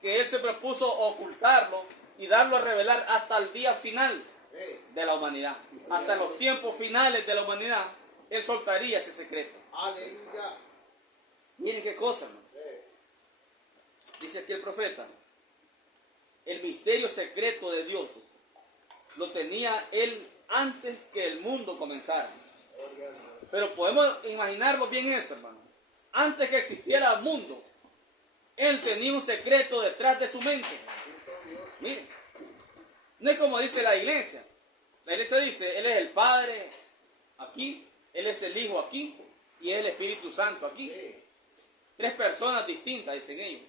que Él se propuso ocultarlo y darlo a revelar hasta el día final de la humanidad. Hasta los tiempos finales de la humanidad, Él soltaría ese secreto. Aleluya. Miren qué cosa, ¿no? Dice aquí el profeta, el misterio secreto de Dios lo tenía Él antes que el mundo comenzara. Pero podemos imaginarlo bien eso, hermano. Antes que existiera el mundo, Él tenía un secreto detrás de su mente. Miren, no es como dice la iglesia. La iglesia dice, Él es el Padre aquí, Él es el Hijo aquí y es el Espíritu Santo aquí. Tres personas distintas, dicen ellos.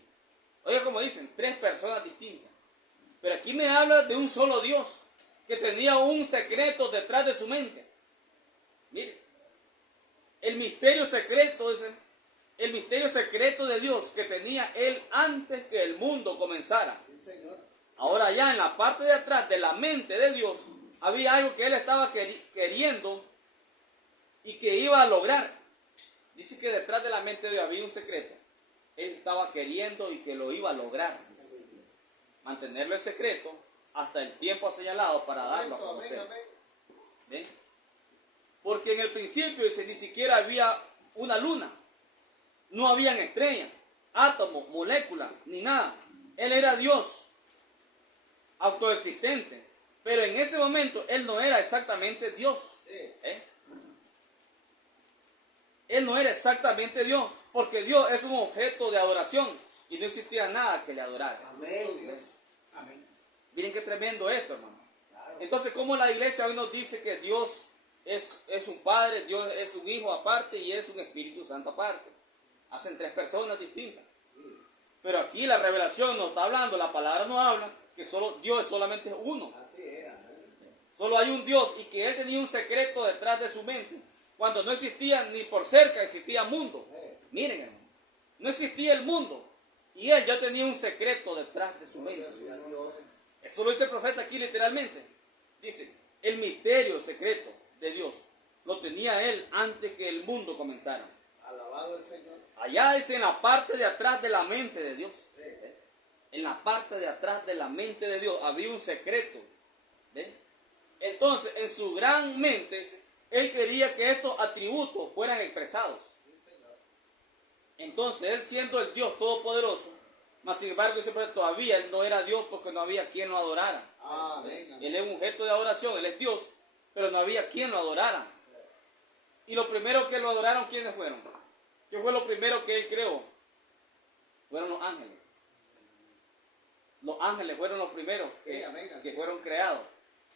Oiga como dicen, tres personas distintas. Pero aquí me habla de un solo Dios que tenía un secreto detrás de su mente. Mire, el misterio secreto, dice, el misterio secreto de Dios que tenía Él antes que el mundo comenzara. Sí, Señor. Ahora ya en la parte de atrás de la mente de Dios había algo que Él estaba queriendo y que iba a lograr. Dice que detrás de la mente de Dios había un secreto. Él estaba queriendo y que lo iba a lograr. Mantenerlo en secreto hasta el tiempo señalado para darlo a conocer. ¿Ven? Porque en el principio dice, ni siquiera había una luna. No habían estrellas, átomos, moléculas, ni nada. Él era Dios, autoexistente. Pero en ese momento Él no era exactamente Dios. Él no era exactamente Dios, porque Dios es un objeto de adoración y no existía nada que le adorara. Amén. Amén. Miren qué tremendo esto, hermano. Entonces, ¿cómo la iglesia hoy nos dice que Dios es un Padre, Dios es un Hijo aparte y es un Espíritu Santo aparte? Hacen tres personas distintas. Pero aquí la revelación nos está hablando, la palabra nos habla que solo Dios es solamente uno. Así es. Solo hay un Dios y que Él tenía un secreto detrás de su mente. Cuando no existía ni por cerca existía mundo. Miren, hermano, no existía el mundo. Y Él ya tenía un secreto detrás de su mente. Eso lo dice el profeta aquí literalmente. Dice, el misterio secreto de Dios lo tenía Él antes que el mundo comenzara. Alabado el Señor. Allá dice en la parte de atrás de la mente de Dios. En la parte de atrás de la mente de Dios había un secreto. ¿Ven? Entonces, en su gran mente, Él quería que estos atributos fueran expresados. Entonces, Él siendo el Dios todopoderoso, mas sin embargo, todavía Él no era Dios porque no había quien lo adorara. Amén. Él es un objeto de adoración, Él es Dios, pero no había quien lo adorara. Y lo primero que lo adoraron, ¿quiénes fueron? ¿Qué fue lo primero que Él creó? Fueron los ángeles. Los ángeles fueron los primeros que fueron creados.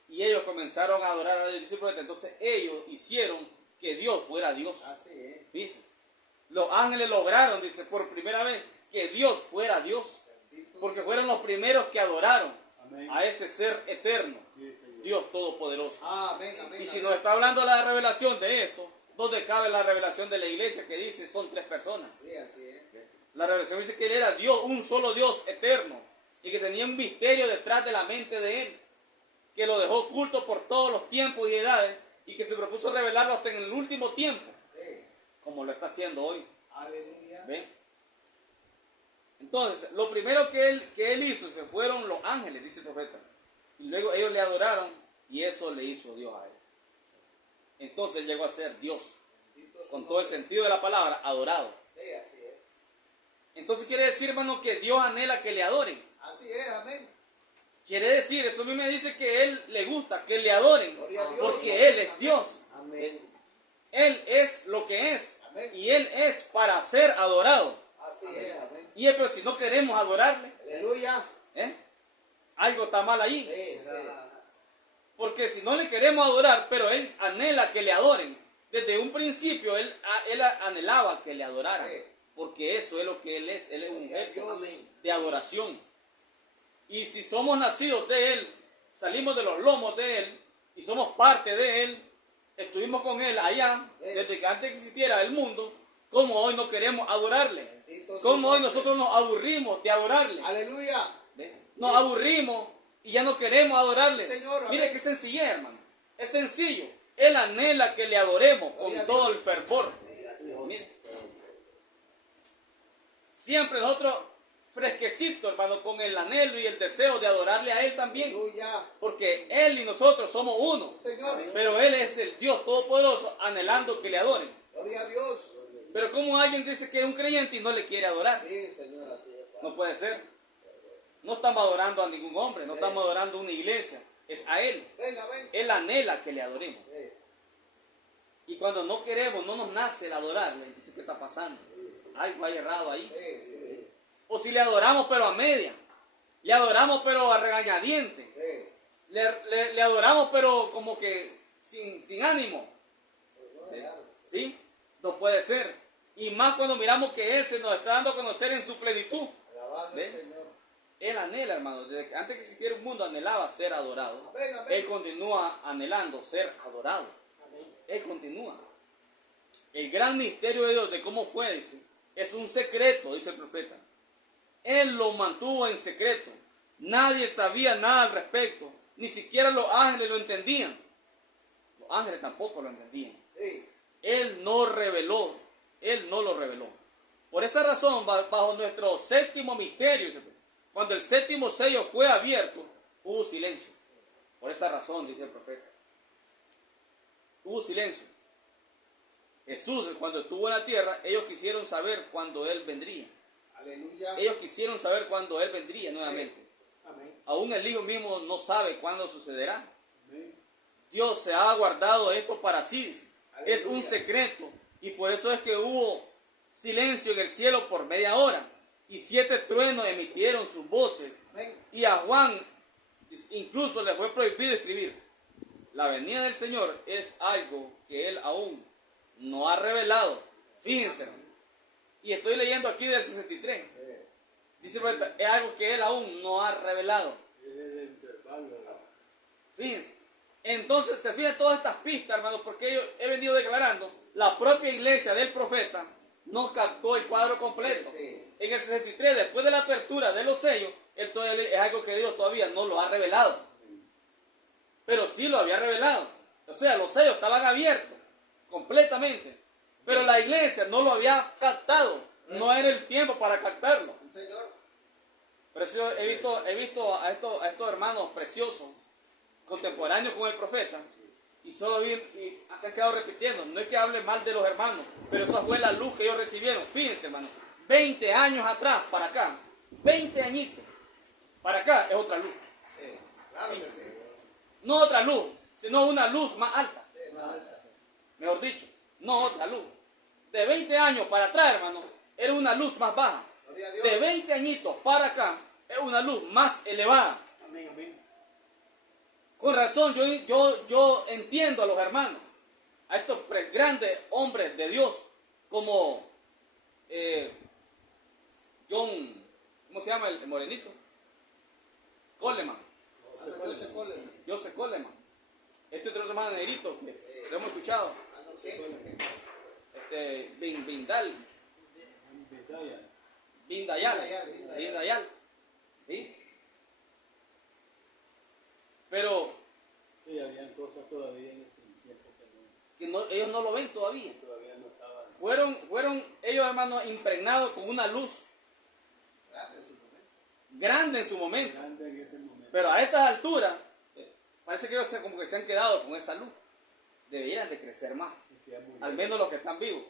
Y ellos comenzaron a adorar a Dios. Entonces ellos hicieron que Dios fuera Dios. Así es. Dice, los ángeles lograron, dice, por primera vez que Dios fuera Dios. Porque fueron los primeros que adoraron a ese ser eterno, Dios todopoderoso. Amén. Y si nos está hablando la revelación de esto, ¿dónde cabe la revelación de la iglesia que dice son tres personas? Sí, así es. La revelación dice que Él era Dios, un solo Dios eterno, y que tenía un misterio detrás de la mente de Él, que lo dejó oculto por todos los tiempos y edades, y que se propuso revelarlo hasta en el último tiempo, como lo está haciendo hoy. Aleluya. ¿Ven? Entonces, lo primero que él hizo se fueron los ángeles, dice el profeta. Y luego ellos le adoraron y eso le hizo Dios a él. Entonces llegó a ser Dios, con todo el sentido de la palabra, adorado. Sí, así es. Entonces quiere decir, hermano, que Dios anhela que le adoren. Así es, amén. Quiere decir, eso a mí me dice que Él le gusta que le adoren, Gloria a Dios. porque Él es Dios. Amén. Él es lo que es. Amén. Y Él es para ser adorado. Así es, amén. Y pero si no queremos adorarle, Aleluya. algo está mal ahí. Sí, sí. Porque si no le queremos adorar, pero Él anhela que le adoren. Desde un principio Él anhelaba que le adoraran. Sí. Porque eso es lo que Él es. Él es un objeto Amén. de adoración. Y si somos nacidos de Él, salimos de los lomos de Él y somos parte de Él, estuvimos con Él allá, desde que antes que existiera el mundo, ¿cómo hoy no queremos adorarle? ¿Cómo hoy nosotros nos aburrimos de adorarle? Aleluya. Nos aburrimos y ya no queremos adorarle. Señor, Mire amén. qué sencillez, hermano. Es sencillo. Él anhela que le adoremos con todo el fervor. Mire. Siempre nosotros fresquecito, hermano, con el anhelo y el deseo de adorarle a Él también. Aleluya. Porque Él y nosotros somos uno. Señor. Pero Él es el Dios Todopoderoso, anhelando que le adoren. Gloria a Dios. Pero como alguien dice que es un creyente y no le quiere adorar, Sí, Señor, así es. no puede ser. No estamos adorando a ningún hombre, no estamos adorando a una iglesia, es a Él. Venga, venga. Él anhela que le adoremos. Sí. Y cuando no queremos, no nos nace el adorarle, dice, ¿qué está pasando? Algo hay errado ahí. Sí, sí. O si le adoramos pero a media, le adoramos pero a regañadientes, Sí. le adoramos pero como que sin ánimo, ¿sí? No puede ser. Y más cuando miramos que Él se nos está dando a conocer en su plenitud. Alabado al ¿Ve? Señor. Él anhela, hermano, desde que antes que existiera un mundo anhelaba ser adorado. Venga, Él venga. continúa anhelando ser adorado. Él continúa. El gran misterio de Dios, de cómo fue, dice, es un secreto, dice el profeta. Él lo mantuvo en secreto. Nadie sabía nada al respecto. Ni siquiera los ángeles lo entendían. Los ángeles tampoco lo entendían. Sí. Él no reveló. Él no lo reveló. Por esa razón, bajo nuestro séptimo misterio, cuando el séptimo sello fue abierto, hubo silencio. Por esa razón, dice el profeta. Hubo silencio. Jesús, cuando estuvo en la tierra, ellos quisieron saber cuándo Él vendría. Aleluya. Ellos quisieron saber cuándo Él vendría nuevamente. Aún el Hijo mismo no sabe cuándo sucederá. Dios se ha guardado esto para sí. Es un secreto. Y por eso es que hubo silencio en el cielo por media hora. Y 7 truenos emitieron sus voces. Amén. Y a Juan incluso le fue prohibido escribir. La venida del Señor es algo que Él aún no ha revelado. Fíjense, hermano. Y estoy leyendo aquí del 63. Dice el profeta, es algo que Él aún no ha revelado. Fíjense. Entonces se fijan todas estas pistas, hermanos, porque yo he venido declarando, la propia iglesia del profeta no captó el cuadro completo. Sí. En el 63, después de la apertura de los sellos, esto es algo que Dios todavía no lo ha revelado. Pero sí lo había revelado. O sea, los sellos estaban abiertos completamente. Pero la iglesia no lo había captado. No era el tiempo para captarlo. Señor. Pero eso he visto a estos hermanos preciosos, contemporáneos con el profeta, y solo y se han quedado repitiendo. No es que hable mal de los hermanos, pero esa fue la luz que ellos recibieron. Fíjense, hermano, 20 años atrás para acá, 20 añitos para acá es otra luz. Sí. Claro que sí. No otra luz, sino una luz más alta. Sí, más alta. Mejor dicho, no otra luz. De 20 años para atrás, hermano, era una luz más baja. Gloria a Dios. De 20 añitos para acá es una luz más elevada. Amén, amén. Con razón, yo entiendo a los hermanos, a estos grandes hombres de Dios, como John, ¿cómo se llama el morenito? Coleman, José Coleman. Joseph Coleman. Este otro hermano negrito que lo hemos escuchado, Sí. Bindayal, ¿sí? Pero Sí, habían cosas todavía en ese tiempo que ellos no lo ven todavía. todavía no estaban. Fueron ellos, hermanos, impregnados con una luz grande en su momento. Grande en ese momento. Pero a estas alturas, parece que ellos como que se han quedado con esa luz. Deberían de crecer más. Y que ya murió. Al menos los que están vivos.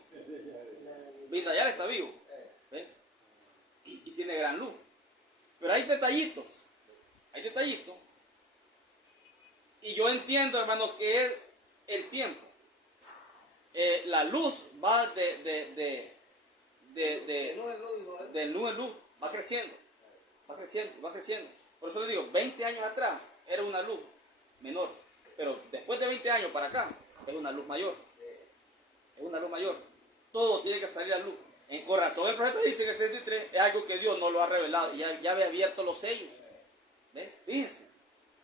Vindayal está vivo. ¿Ve? Y tiene gran luz. Pero hay detallitos. Hay detallitos. Y yo entiendo, hermano, que es el tiempo. La luz va de luz en luz. Va creciendo. Va creciendo, va creciendo. Por eso le digo, 20 años atrás era una luz menor. Pero después de 20 años para acá es una luz mayor. Es una luz mayor. Todo tiene que salir a luz. En corazón el profeta dice que el 63 es algo que Dios no lo ha revelado. Ya había abierto los sellos. ¿Ves? Fíjense.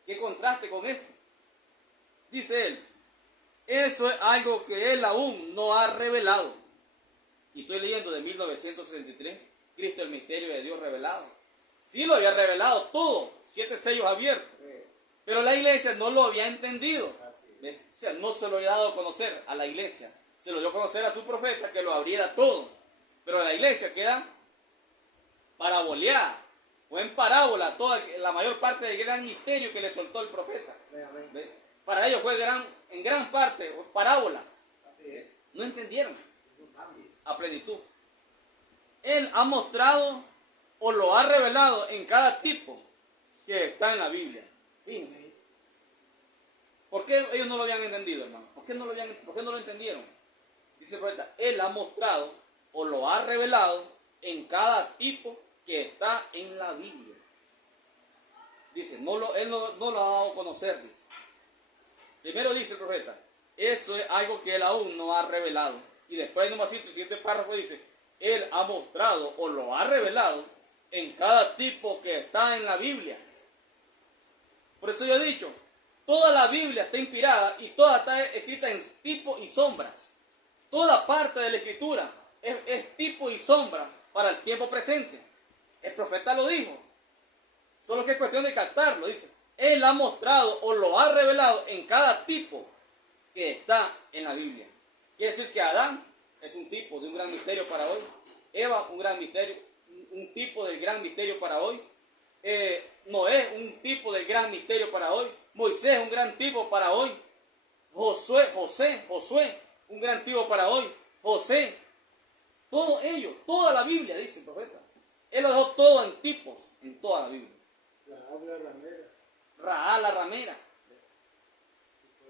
Qué contraste con esto. Dice él. Eso es algo que él aún no ha revelado. Y estoy leyendo de 1963. Cristo, el misterio de Dios revelado. Sí lo había revelado todo. 7 sellos abiertos. Pero la iglesia no lo había entendido. ¿Ves? O sea, no se lo había dado a conocer a la iglesia. Se lo dio a conocer a su profeta que lo abriera todo. Pero la iglesia queda paraboleada, fue en parábola toda la mayor parte del gran misterio que le soltó el profeta. Amén. ¿Ve? Para ellos fue en gran parte parábolas. Así es. No entendieron Un cambio. a plenitud. Él ha mostrado o lo ha revelado en cada tipo que está en la Biblia. Fíjense. ¿Por qué ellos no lo habían entendido, hermano? ¿Por qué no lo entendieron? Dice el profeta, Él ha mostrado o lo ha revelado en cada tipo que está en la Biblia. Dice, Él no lo ha dado a conocer, dice. Primero dice el profeta, eso es algo que Él aún no ha revelado. Y después nomás el siguiente párrafo dice, Él ha mostrado o lo ha revelado en cada tipo que está en la Biblia. Por eso yo he dicho, toda la Biblia está inspirada y toda está escrita en tipo y sombras. Toda parte de la escritura es tipo y sombra para el tiempo presente. El profeta lo dijo. Solo que es cuestión de captarlo. Dice, Él ha mostrado o lo ha revelado en cada tipo que está en la Biblia. Quiere decir que Adán es un tipo de un gran misterio para hoy. Eva, un gran misterio, un tipo del gran misterio para hoy. Noé, un tipo del gran misterio para hoy. Moisés, un gran tipo para hoy. Josué, un gran tipo para hoy. José, todo ello, toda la Biblia, dice el profeta. Él lo dejó todo en tipos, en toda la Biblia. La ramera. Raá la ramera.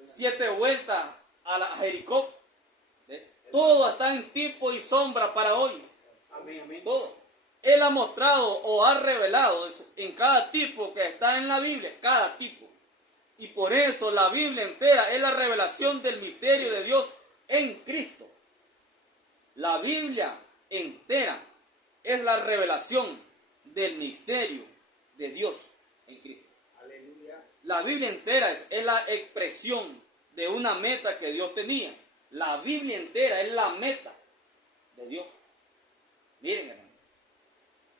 7 vueltas a Jericó. Todo está en tipo y sombra para hoy. Amén, amén. Todo. Él ha mostrado o ha revelado en cada tipo que está en la Biblia, cada tipo. Y por eso la Biblia entera es la revelación del misterio de Dios en Cristo. La Biblia entera es la revelación del misterio de Dios en Cristo. Aleluya. La Biblia entera es la expresión de una meta que Dios tenía. La Biblia entera es la meta de Dios. Miren, hermano.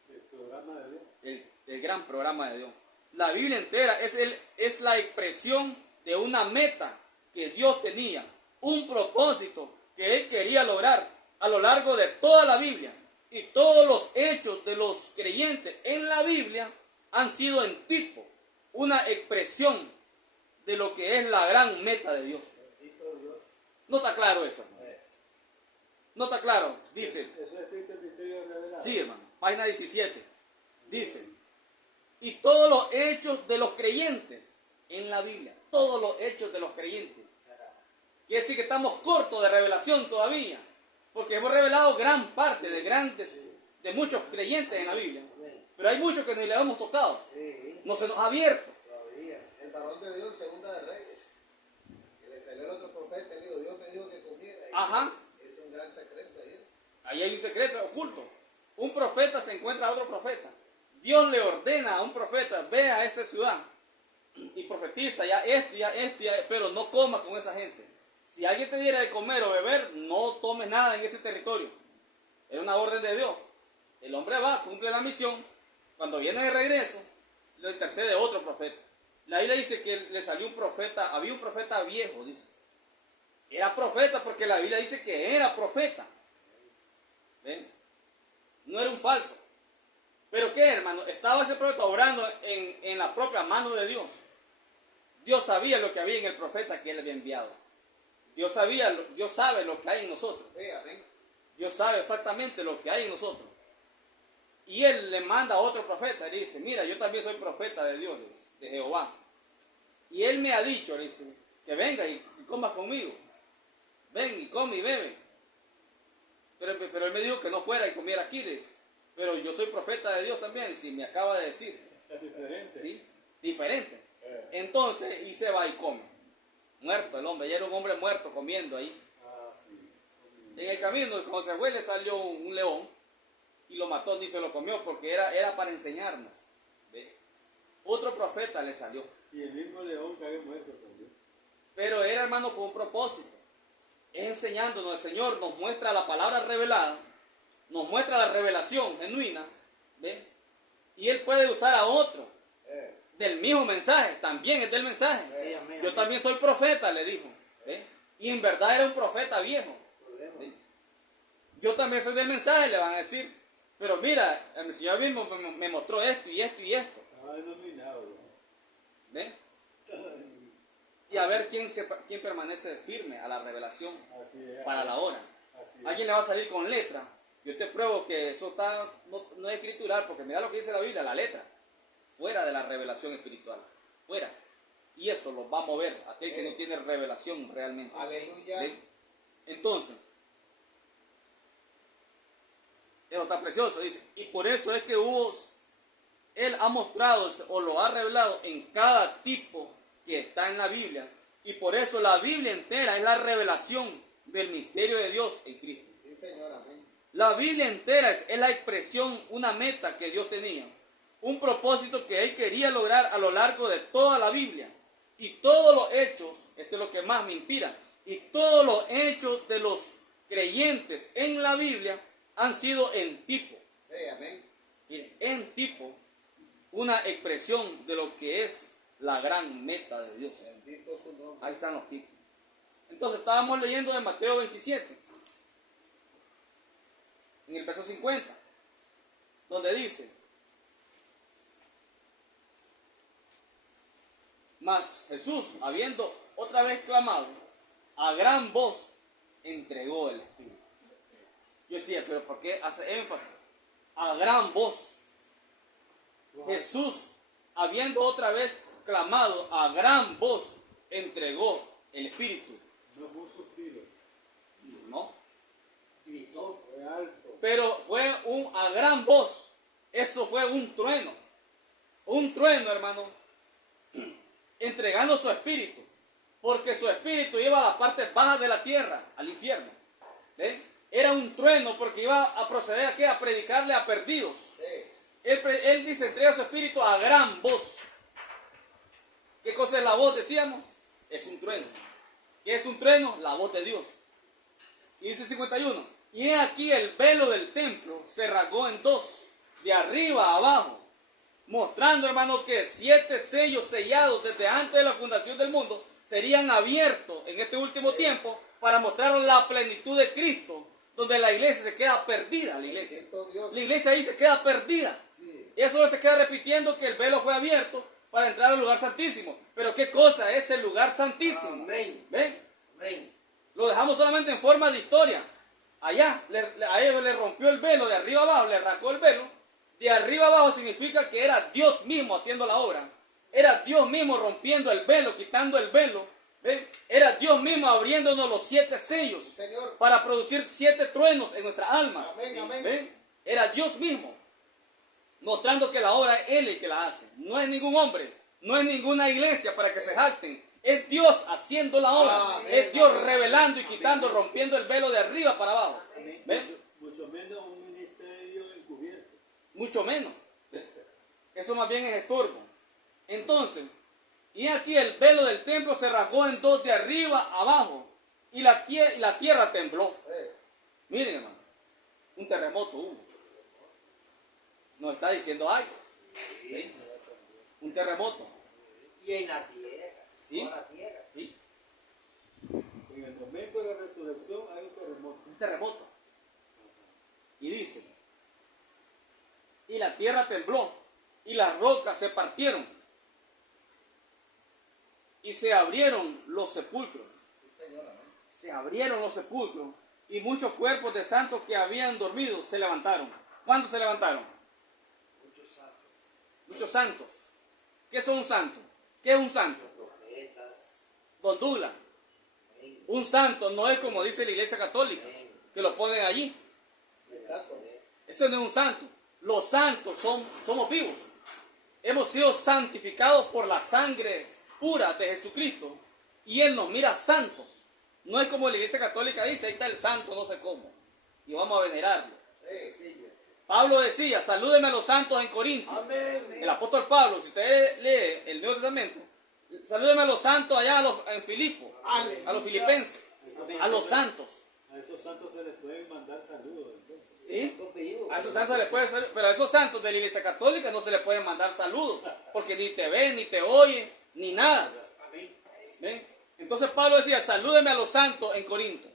El programa de Dios. El gran programa de Dios. La Biblia entera es la expresión de una meta que Dios tenía, un propósito que Él quería lograr a lo largo de toda la Biblia. Y todos los hechos de los creyentes en la Biblia han sido en tipo, una expresión de lo que es la gran meta de Dios. Bendito Dios. ¿No está claro eso, hermano? ¿No está claro? Dice. Eso es Cristo el misterio revelado. Sí, hermano. Página 17. Dice, y todos los hechos de los creyentes en la Biblia, todos los hechos de los creyentes. Quiere decir que estamos cortos de revelación todavía, porque hemos revelado gran parte de muchos creyentes en la Biblia, pero hay muchos que ni le hemos tocado, no se nos ha abierto. Todavía. El varón de Dios, segunda de Reyes. Que le salió el otro profeta, le dijo, Dios me dijo que comiera. Y Ajá. es un gran secreto ahí. Ahí hay un secreto oculto. Un profeta se encuentra a otro profeta. Dios le ordena a un profeta, ve a esa ciudad y profetiza ya esto, pero no coma con esa gente. Si alguien te diera de comer o beber, no tomes nada en ese territorio. Era una orden de Dios. El hombre va, cumple la misión. Cuando viene de regreso, le intercede otro profeta. La Biblia dice que le salió un profeta, había un profeta viejo, dice. Era profeta porque la Biblia dice que era profeta. ¿Ven? No era un falso. ¿Pero qué, hermano? Estaba ese profeta obrando en la propia mano de Dios. Dios sabía lo que había en el profeta que él había enviado. Dios sabe lo que hay en nosotros. Amén. Dios sabe exactamente lo que hay en nosotros. Y él le manda a otro profeta y le dice, mira, yo también soy profeta de Dios, de Jehová. Y él me ha dicho, le dice, que venga y comas conmigo. Ven y come y bebe. Pero él me dijo que no fuera y comiera aquí, le dice. Pero yo soy profeta de Dios también, si me acaba de decir. Es diferente. ¿Sí? Diferente. Entonces, y se va y come. Muerto el hombre, ya era un hombre muerto comiendo ahí. Ah, sí. En el camino, cuando se fue, le salió un león y lo mató, ni se lo comió, porque era para enseñarnos. ¿Ve? Otro profeta le salió. Y el mismo león que había muerto también. Pero era, hermano, con un propósito. Es enseñándonos, el Señor nos muestra la palabra revelada, nos muestra la revelación genuina, ¿ve? Y Él puede usar a otro del mismo mensaje, también es del mensaje. Sí, amén, Yo amén. también soy profeta, le dijo. ¿Ve? Y en verdad era un profeta viejo. ¿Ve? Yo también soy del mensaje, le van a decir. Pero mira, el Señor mismo me mostró esto y esto y esto. Estaba denominado. ¿Ven? Y a ver quién permanece firme a la revelación Así es. para la hora. Así es. Alguien le va a salir con letra. Yo te pruebo que eso está, no es escritural, porque mira lo que dice la Biblia, la letra. Fuera de la revelación espiritual. Fuera. Y eso lo va a mover aquel que no tiene revelación realmente. Aleluya. ¿Ven? Entonces, eso está precioso, dice. Y por eso es que Él ha mostrado o lo ha revelado en cada tipo que está en la Biblia. Y por eso la Biblia entera es la revelación del misterio de Dios en Cristo. Sí, Señor, amén. La Biblia entera es la expresión, una meta que Dios tenía. Un propósito que Él quería lograr a lo largo de toda la Biblia. Y todos los hechos, esto es lo que más me inspira, y todos los hechos de los creyentes en la Biblia han sido en tipo. Sí, amén. Miren, en tipo, una expresión de lo que es la gran meta de Dios. Bendito su nombre. Ahí están los tipos. Entonces estábamos leyendo de Mateo 27, en el verso 50, donde dice: mas Jesús, habiendo otra vez clamado, a gran voz entregó el Espíritu. Yo decía, pero ¿por qué hace énfasis? A gran voz. Jesús, habiendo otra vez clamado, a gran voz entregó el Espíritu. No fue un suspiro. ¿No? Gritó. Fue alto. Pero fue a gran voz. Eso fue un trueno. Un trueno, hermano. Entregando su espíritu. Porque su espíritu iba a las partes bajas de la tierra, al infierno. ¿Ven? Era un trueno porque iba a proceder a ¿qué? A predicarle a perdidos. Sí. Él dice, entrega su espíritu a gran voz. ¿Qué cosa es la voz? Decíamos. Es un trueno. ¿Qué es un trueno? La voz de Dios. Y dice 51. Y he aquí el velo del templo se rasgó en dos, de arriba a abajo, mostrando, hermano, que 7 sellos sellados desde antes de la fundación del mundo serían abiertos en este último tiempo para mostrar la plenitud de Cristo, donde la iglesia se queda perdida. La iglesia ahí se queda perdida. Eso se queda repitiendo que el velo fue abierto para entrar al lugar santísimo. Pero ¿qué cosa es el lugar santísimo? Amén. ¿Ven? Amén. Lo dejamos solamente en forma de historia. Allá, a ellos le rompió el velo de arriba abajo, le arrancó el velo. De arriba abajo significa que era Dios mismo haciendo la obra. Era Dios mismo rompiendo el velo, quitando el velo. ¿Ven? Era Dios mismo abriéndonos los 7 sellos, Señor, para producir 7 truenos en nuestras almas. Amén, amén. ¿Ven? Era Dios mismo mostrando que la obra es Él el que la hace. No es ningún hombre, no es ninguna iglesia para que se jacten. Es Dios haciendo la obra. Amén, Es Dios amén. revelando y quitando, rompiendo el velo de arriba para abajo. ¿Ven? Mucho menos un ministerio encubierto. Mucho menos. Eso más bien es estorbo. Entonces, y aquí el velo del templo se rasgó en dos, de arriba a abajo, y la tierra tembló. Miren, hermano, un terremoto hubo. Nos está diciendo algo. ¿Sí? Un terremoto. y en la tierra. Sí. Toda la tierra. ¿Sí? En el momento de la resurrección hay un terremoto. Un terremoto. Y dice, y la tierra tembló, y las rocas se partieron, y se abrieron los sepulcros. Sí, Señor, amén. Se abrieron los sepulcros, y muchos cuerpos de santos que habían dormido se levantaron. ¿Cuántos se levantaron? Muchos santos, Muchos santos. ¿Qué son santos? ¿Qué es un santo? profetas. Don Douglas, Amén. un santo no es como dice la iglesia católica, que lo ponen allí. Exacto. Ese no es un santo. Los santos somos vivos. Hemos sido santificados por la sangre pura de Jesucristo. Y Él nos mira santos. No es como la iglesia católica dice, ahí está el santo, no sé cómo. Y vamos a venerarlo. Sí, sí. Pablo decía, salúdeme a los santos en Corinto. Amén. El apóstol Pablo, si usted lee el Nuevo Testamento, salúdeme a los santos allá en Filipo, Aleluya. a los filipenses, a los santos. A esos santos se les pueden mandar saludos. Entonces. ¿Sí? A esos santos se les puede saludar, pero a esos santos de la iglesia católica no se les pueden mandar saludos, porque ni te ven, ni te oyen, ni nada. Amén. ¿Ven? Entonces Pablo decía, salúdeme a los santos en Corinto.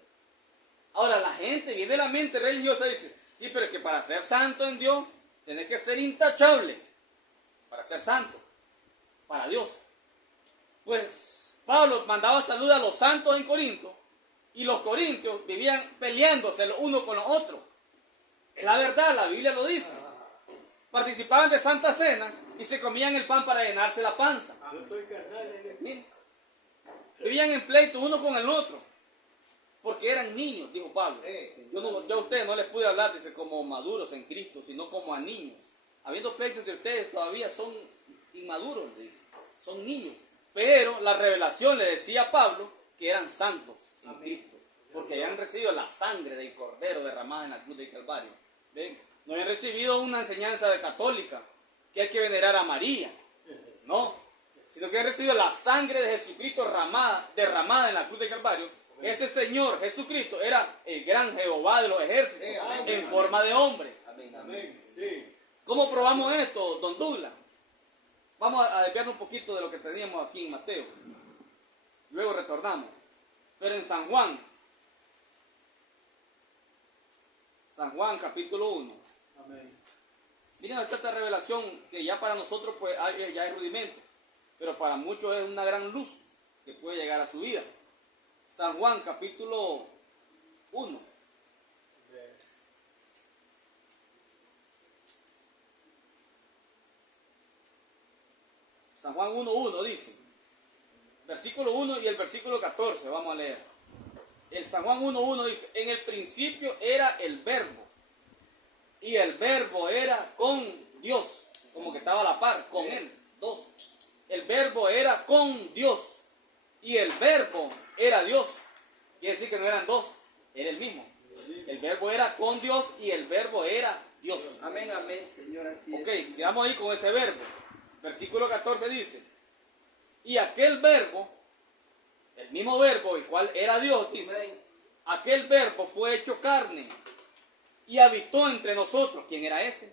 Ahora la gente viene de la mente religiosa y dice, Sí, pero es que para ser santo en Dios, tenés que ser intachable. Para ser santo. Para Dios. Pues Pablo mandaba salud a los santos en Corinto. Y los corintios vivían peleándose los unos con los otros. Es la verdad, la Biblia lo dice. Participaban de Santa Cena y se comían el pan para llenarse la panza. Yo soy carnal. Miren, vivían en pleito uno con el otro. Porque eran niños, dijo Pablo. Yo a ustedes no les pude hablar, dice, como maduros en Cristo, sino como a niños. Habiendo pleito entre ustedes, todavía son inmaduros, dice. Son niños. Pero la revelación le decía a Pablo que eran santos en Cristo. Porque habían recibido la sangre del Cordero derramada en la cruz del Calvario. ¿Ven? No habían recibido una enseñanza de católica, que hay que venerar a María. No. Sino que han recibido la sangre de Jesucristo derramada en la cruz del Calvario. Ese Señor Jesucristo era el gran Jehová de los ejércitos, en forma de hombre. Amén. Sí. ¿Cómo probamos esto, don Douglas? Vamos a desviarnos un poquito de lo que teníamos aquí en Mateo. Luego retornamos. Pero en San Juan capítulo 1. Amén. Miren esta revelación que ya para nosotros pues ya es rudimento, pero para muchos es una gran luz que puede llegar a su vida. San Juan capítulo 1. San Juan 1:1 dice, versículo 1 y el versículo 14, vamos a leer. El San Juan 1:1 dice, en el principio era el verbo, y el verbo era con Dios, como que estaba a la par, con él, dos. El verbo era con Dios, y el verbo era Dios. Quiere decir que no eran dos, era el mismo. El verbo era con Dios y el verbo era Dios. Amén, amén, Señor, así es. Ok, quedamos ahí con ese verbo. Versículo 14 dice, y aquel verbo, el mismo verbo, el cual era Dios, dice, aquel verbo fue hecho carne y habitó entre nosotros. ¿Quién era ese?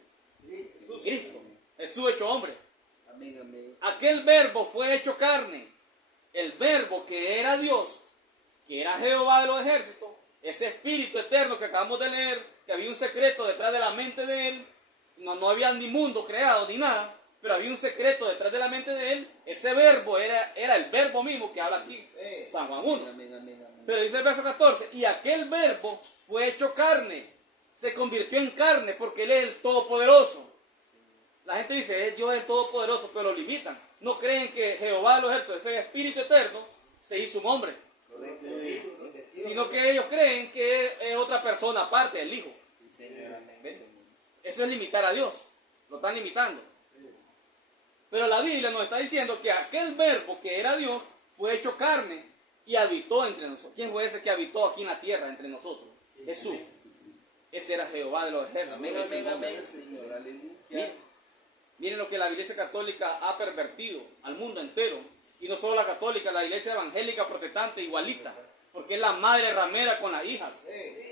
Cristo. Jesús hecho hombre. Amén, amén. Aquel verbo fue hecho carne. El verbo que era Dios, que era Jehová de los ejércitos, ese espíritu eterno que acabamos de leer, que había un secreto detrás de la mente de él, no había ni mundo creado ni nada, pero había un secreto detrás de la mente de él. Ese verbo era el verbo mismo que habla aquí San Juan 1. Amén, amén, amén. Pero dice el verso 14, y aquel verbo fue hecho carne, se convirtió en carne porque él es el Todopoderoso. La gente dice, Dios es el Todopoderoso, pero lo limitan. No creen que Jehová de los ejércitos, ese espíritu eterno, se hizo un hombre. Correcto. Sino que ellos creen que es otra persona aparte del Hijo. ¿Ven? Eso es limitar a Dios. Lo están limitando. Pero la Biblia nos está diciendo que aquel verbo que era Dios fue hecho carne y habitó entre nosotros. ¿Quién fue ese que habitó aquí en la tierra entre nosotros? Jesús. Ese era Jehová de los ejércitos. Amén, amén, amén, Señor, aleluya. Miren lo que la Iglesia Católica ha pervertido al mundo entero. Y no solo la católica, la Iglesia Evangélica Protestante igualita. Porque es la madre ramera con las hijas.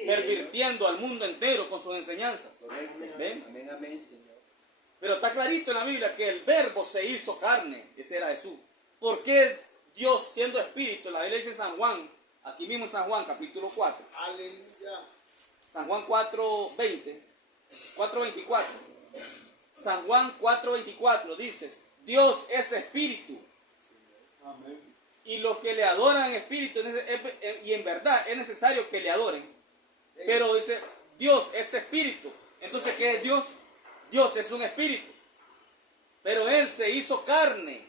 Pervirtiendo al mundo entero con sus enseñanzas. Correcto. ¿Ven? Amén, amén, Señor. Pero está clarito en la Biblia que el verbo se hizo carne. Ese era Jesús. ¿Por qué Dios siendo espíritu? La Biblia dice en San Juan, aquí mismo en San Juan capítulo 4. Aleluya. San Juan 4:20, 4:24. San Juan 4:24 dice, Dios es espíritu. Amén. Y los que le adoran en espíritu y en verdad es necesario que le adoren. Pero dice, Dios es espíritu. Entonces, ¿qué es Dios? Dios es un espíritu. Pero Él se hizo carne.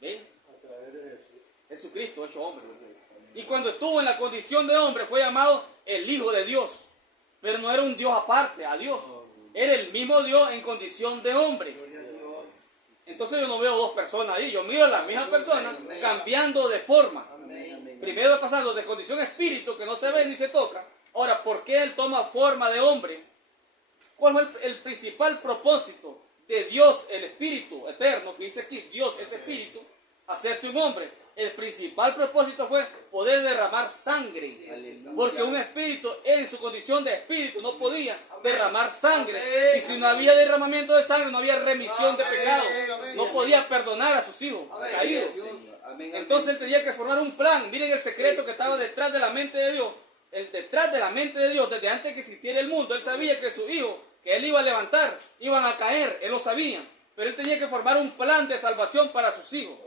¿Ven? A través de Jesús. Jesucristo hecho hombre. Y cuando estuvo en la condición de hombre fue llamado el Hijo de Dios. Pero no era un Dios aparte a Dios. Era el mismo Dios en condición de hombre. Entonces yo no veo dos personas ahí. Yo miro a la misma persona cambiando de forma. Primero pasando de condición espíritu que no se ve ni se toca. Ahora, ¿por qué Él toma forma de hombre? ¿Cuál fue el principal propósito de Dios, el Espíritu eterno, que dice aquí, Dios es Espíritu, hacerse un hombre? El principal propósito fue poder derramar sangre. Porque un espíritu en su condición de espíritu no podía derramar sangre. Y si no había derramamiento de sangre, no había remisión de pecados. No podía perdonar a sus hijos caídos. Entonces Él tenía que formar un plan. Miren el secreto que estaba detrás de la mente de Dios. detrás de la mente de Dios, desde antes que existiera el mundo, Él sabía que sus hijos, que Él iba a levantar, iban a caer, Él lo sabía. Pero Él tenía que formar un plan de salvación para sus hijos.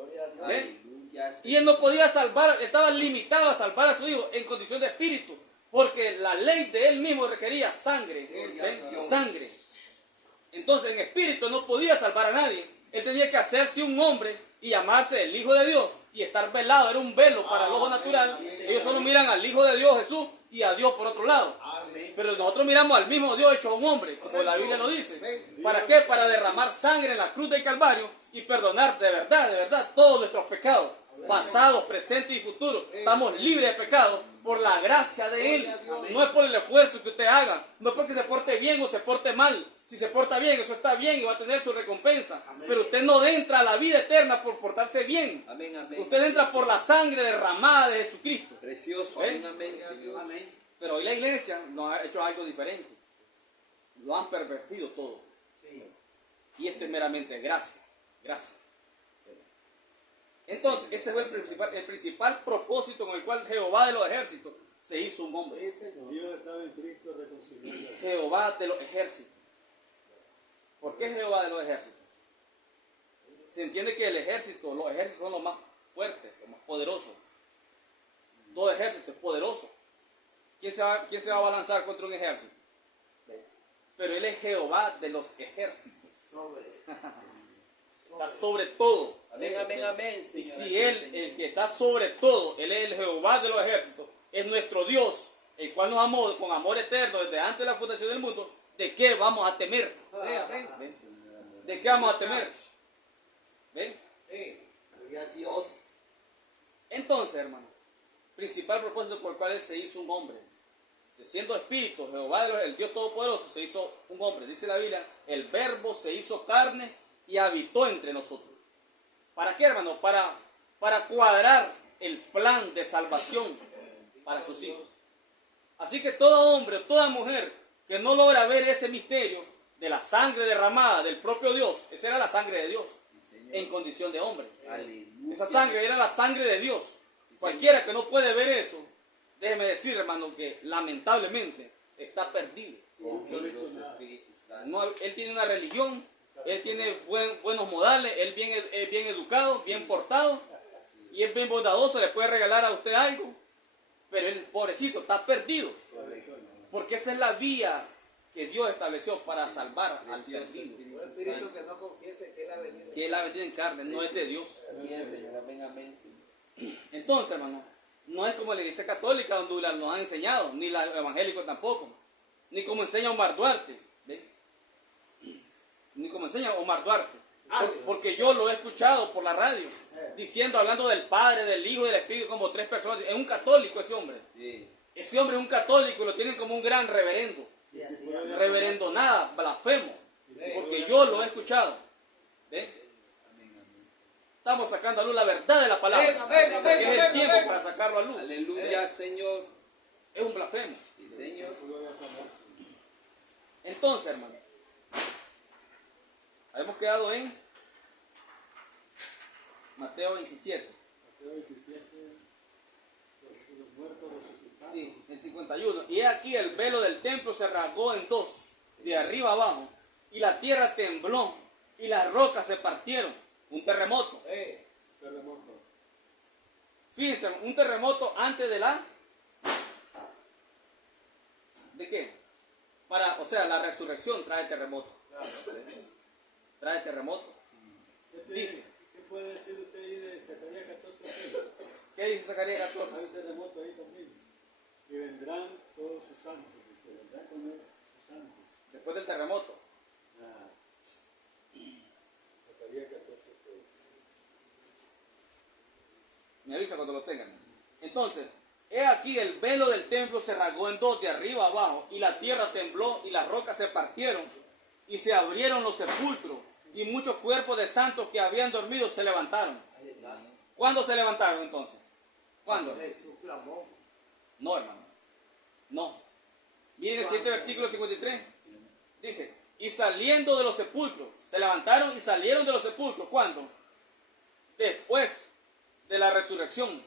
¿Ven? Aleluya, Y Él no podía salvar, estaba limitado a salvar a sus hijos en condición de espíritu, porque la ley de Él mismo requería sangre. ¿Ven? Sangre. Entonces en espíritu no podía salvar a nadie. Él tenía que hacerse un hombre y llamarse el Hijo de Dios y estar velado. Era un velo para el ojo natural. Ellos solo miran al Hijo de Dios, Jesús, y a Dios por otro lado. Pero nosotros miramos al mismo Dios hecho un hombre, como la Biblia lo dice. ¿Para qué? Para derramar sangre en la cruz del Calvario y perdonar de verdad, todos nuestros pecados, pasados, presentes y futuros. Estamos libres de pecado por la gracia de Él. No es por el esfuerzo que usted haga, no es porque se porte bien o se porte mal. Si se porta bien, eso está bien y va a tener su recompensa. Pero usted no entra a la vida eterna por portarse bien. amén, amén. Usted entra por la sangre derramada de Jesucristo. Precioso, amén, amén, Señor. Amén. Pero hoy la iglesia nos ha hecho algo diferente. Lo han pervertido todo. Y esto es meramente gracia. Gracia. Entonces, ese fue el principal propósito con el cual Jehová de los ejércitos se hizo un hombre. Dios estaba en Cristo reconciliando. Jehová de los ejércitos. ¿Por qué Jehová de los ejércitos? Se entiende que los ejércitos son los más fuertes, los más poderosos. Todo ejército es poderoso. ¿Quién se va a balanzar contra un ejército? Pero Él es Jehová de los ejércitos. Está sobre todo. Amén, amén, amén, Y Señor. si Él, el que está sobre todo, Él es el Jehová de los ejércitos, es nuestro Dios, el cual nos amó con amor eterno desde antes de la fundación del mundo, ¿de qué vamos a temer? ¿De qué vamos a temer? ¿Ven? Gloria a Dios. Entonces, hermano, principal propósito por el cual Él se hizo un hombre. Que siendo espíritu, Jehová, el Dios Todopoderoso, se hizo un hombre. Dice la Biblia, el Verbo se hizo carne y habitó entre nosotros. ¿Para qué, hermano? Para cuadrar el plan de salvación para sus hijos. Así que todo hombre o toda mujer que no logra ver ese misterio de la sangre derramada del propio Dios, esa era la sangre de Dios, en condición de hombre. Aleluya. Esa sangre era la sangre de Dios. Cualquiera que no puede ver eso, déjeme decir, hermano, que lamentablemente está perdido. Él tiene una religión, él tiene buenos modales, él es bien educado, bien portado, y es bien bondadoso, le puede regalar a usted algo, pero el pobrecito está perdido. Porque esa es la vía que Dios estableció para salvar al perdido. Un espíritu que no confiese que Él ha venido. Que Él ha venido en carne, no es de Dios. Así es, Señor. Amén, amén, Señor. Entonces, hermano, no es como la iglesia católica donde nos han enseñado, ni la evangélica tampoco, ni como enseña Omar Duarte, ¿ven? Ni como enseña Omar Duarte, porque yo lo he escuchado por la radio, diciendo, hablando del Padre, del Hijo y del Espíritu como tres personas. Es un católico ese hombre. Sí. Ese hombre es un católico y lo tienen como un gran reverendo. Reverendo nada, blasfemo, porque yo lo he escuchado. ¿Ven? Estamos sacando a luz la verdad de la palabra. Porque es el tiempo para sacarlo a luz. Aleluya, Señor. Es un blasfemo. Sí, Señor. Entonces, hermano, hemos quedado en Mateo 27. Mateo 27, los muertos resucitados. Sí, el 51. Y he aquí el velo del templo se rasgó en dos, de arriba abajo, y la tierra tembló, y las rocas se partieron. Un terremoto. Terremoto. Fíjense, un terremoto antes de la... ¿De qué? O sea, la resurrección trae terremoto. Trae terremoto. Dice. ¿Qué puede decir usted ahí de Zacarías 14? ¿Qué dice Zacarías Hay 14? un terremoto ahí también. Y vendrán todos sus santos. Dice, vendrán con él sus santos. Después del terremoto. Zacarías 14. Me avisa cuando lo tengan. Entonces, he aquí el velo del templo se rasgó en dos, de arriba abajo, y la tierra tembló, y las rocas se partieron, y se abrieron los sepulcros, y muchos cuerpos de santos que habían dormido se levantaron. ¿Cuándo se levantaron entonces? ¿Cuándo? Jesús clamó. No, hermano. No. Miren el siguiente versículo 53. Dice, y saliendo de los sepulcros, se levantaron y salieron de los sepulcros. ¿Cuándo? Después de la resurrección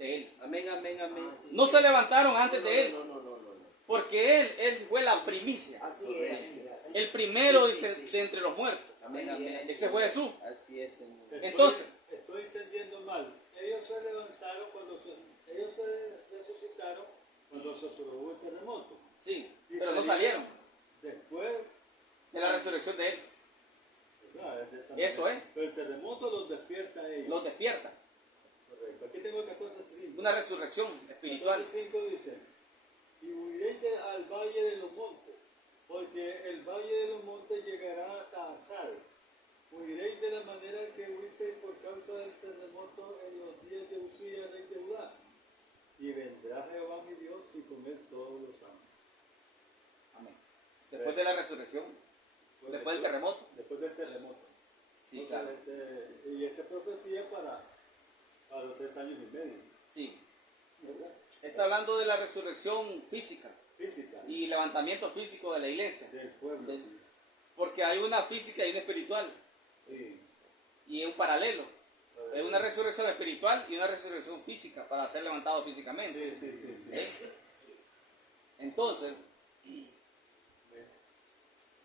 de él. Amén, amén, amén. No se levantaron antes de él, No, no, no, no. porque él fue la primicia. Así es. El primero, dice, de entre los muertos. Amén, amén. Ese fue Jesús. Así es, Señor. Entonces, Estoy entendiendo mal. Ellos se levantaron ellos se resucitaron cuando se produjo el terremoto. sí, Y pero no salieron Después, de la resurrección de él. ¿verdad? Es de esa Eso manera. es. Pero el terremoto los despierta a ellos. Los despierta. Correcto. Aquí tengo 14:5. Una resurrección espiritual. 5 dice, y huiréis al valle de los montes, porque el valle de los montes llegará hasta Azar. Huiréis de la manera que huisteis por causa del terremoto en los días de Usías, rey de Judá. Y vendrá Jehová mi Dios y con él todos los santos. Amén. Después de la resurrección, después del terremoto. Después del terremoto. Sí, Entonces, claro. y esta profecía para los 3 años y medio. Sí. ¿Verdad? Está hablando de la resurrección física Física. y levantamiento físico de la iglesia. Del pueblo. Sí. Porque hay una física y una espiritual. Sí. Y es un paralelo. Es una resurrección espiritual y una resurrección física para ser levantado físicamente. Sí. Entonces,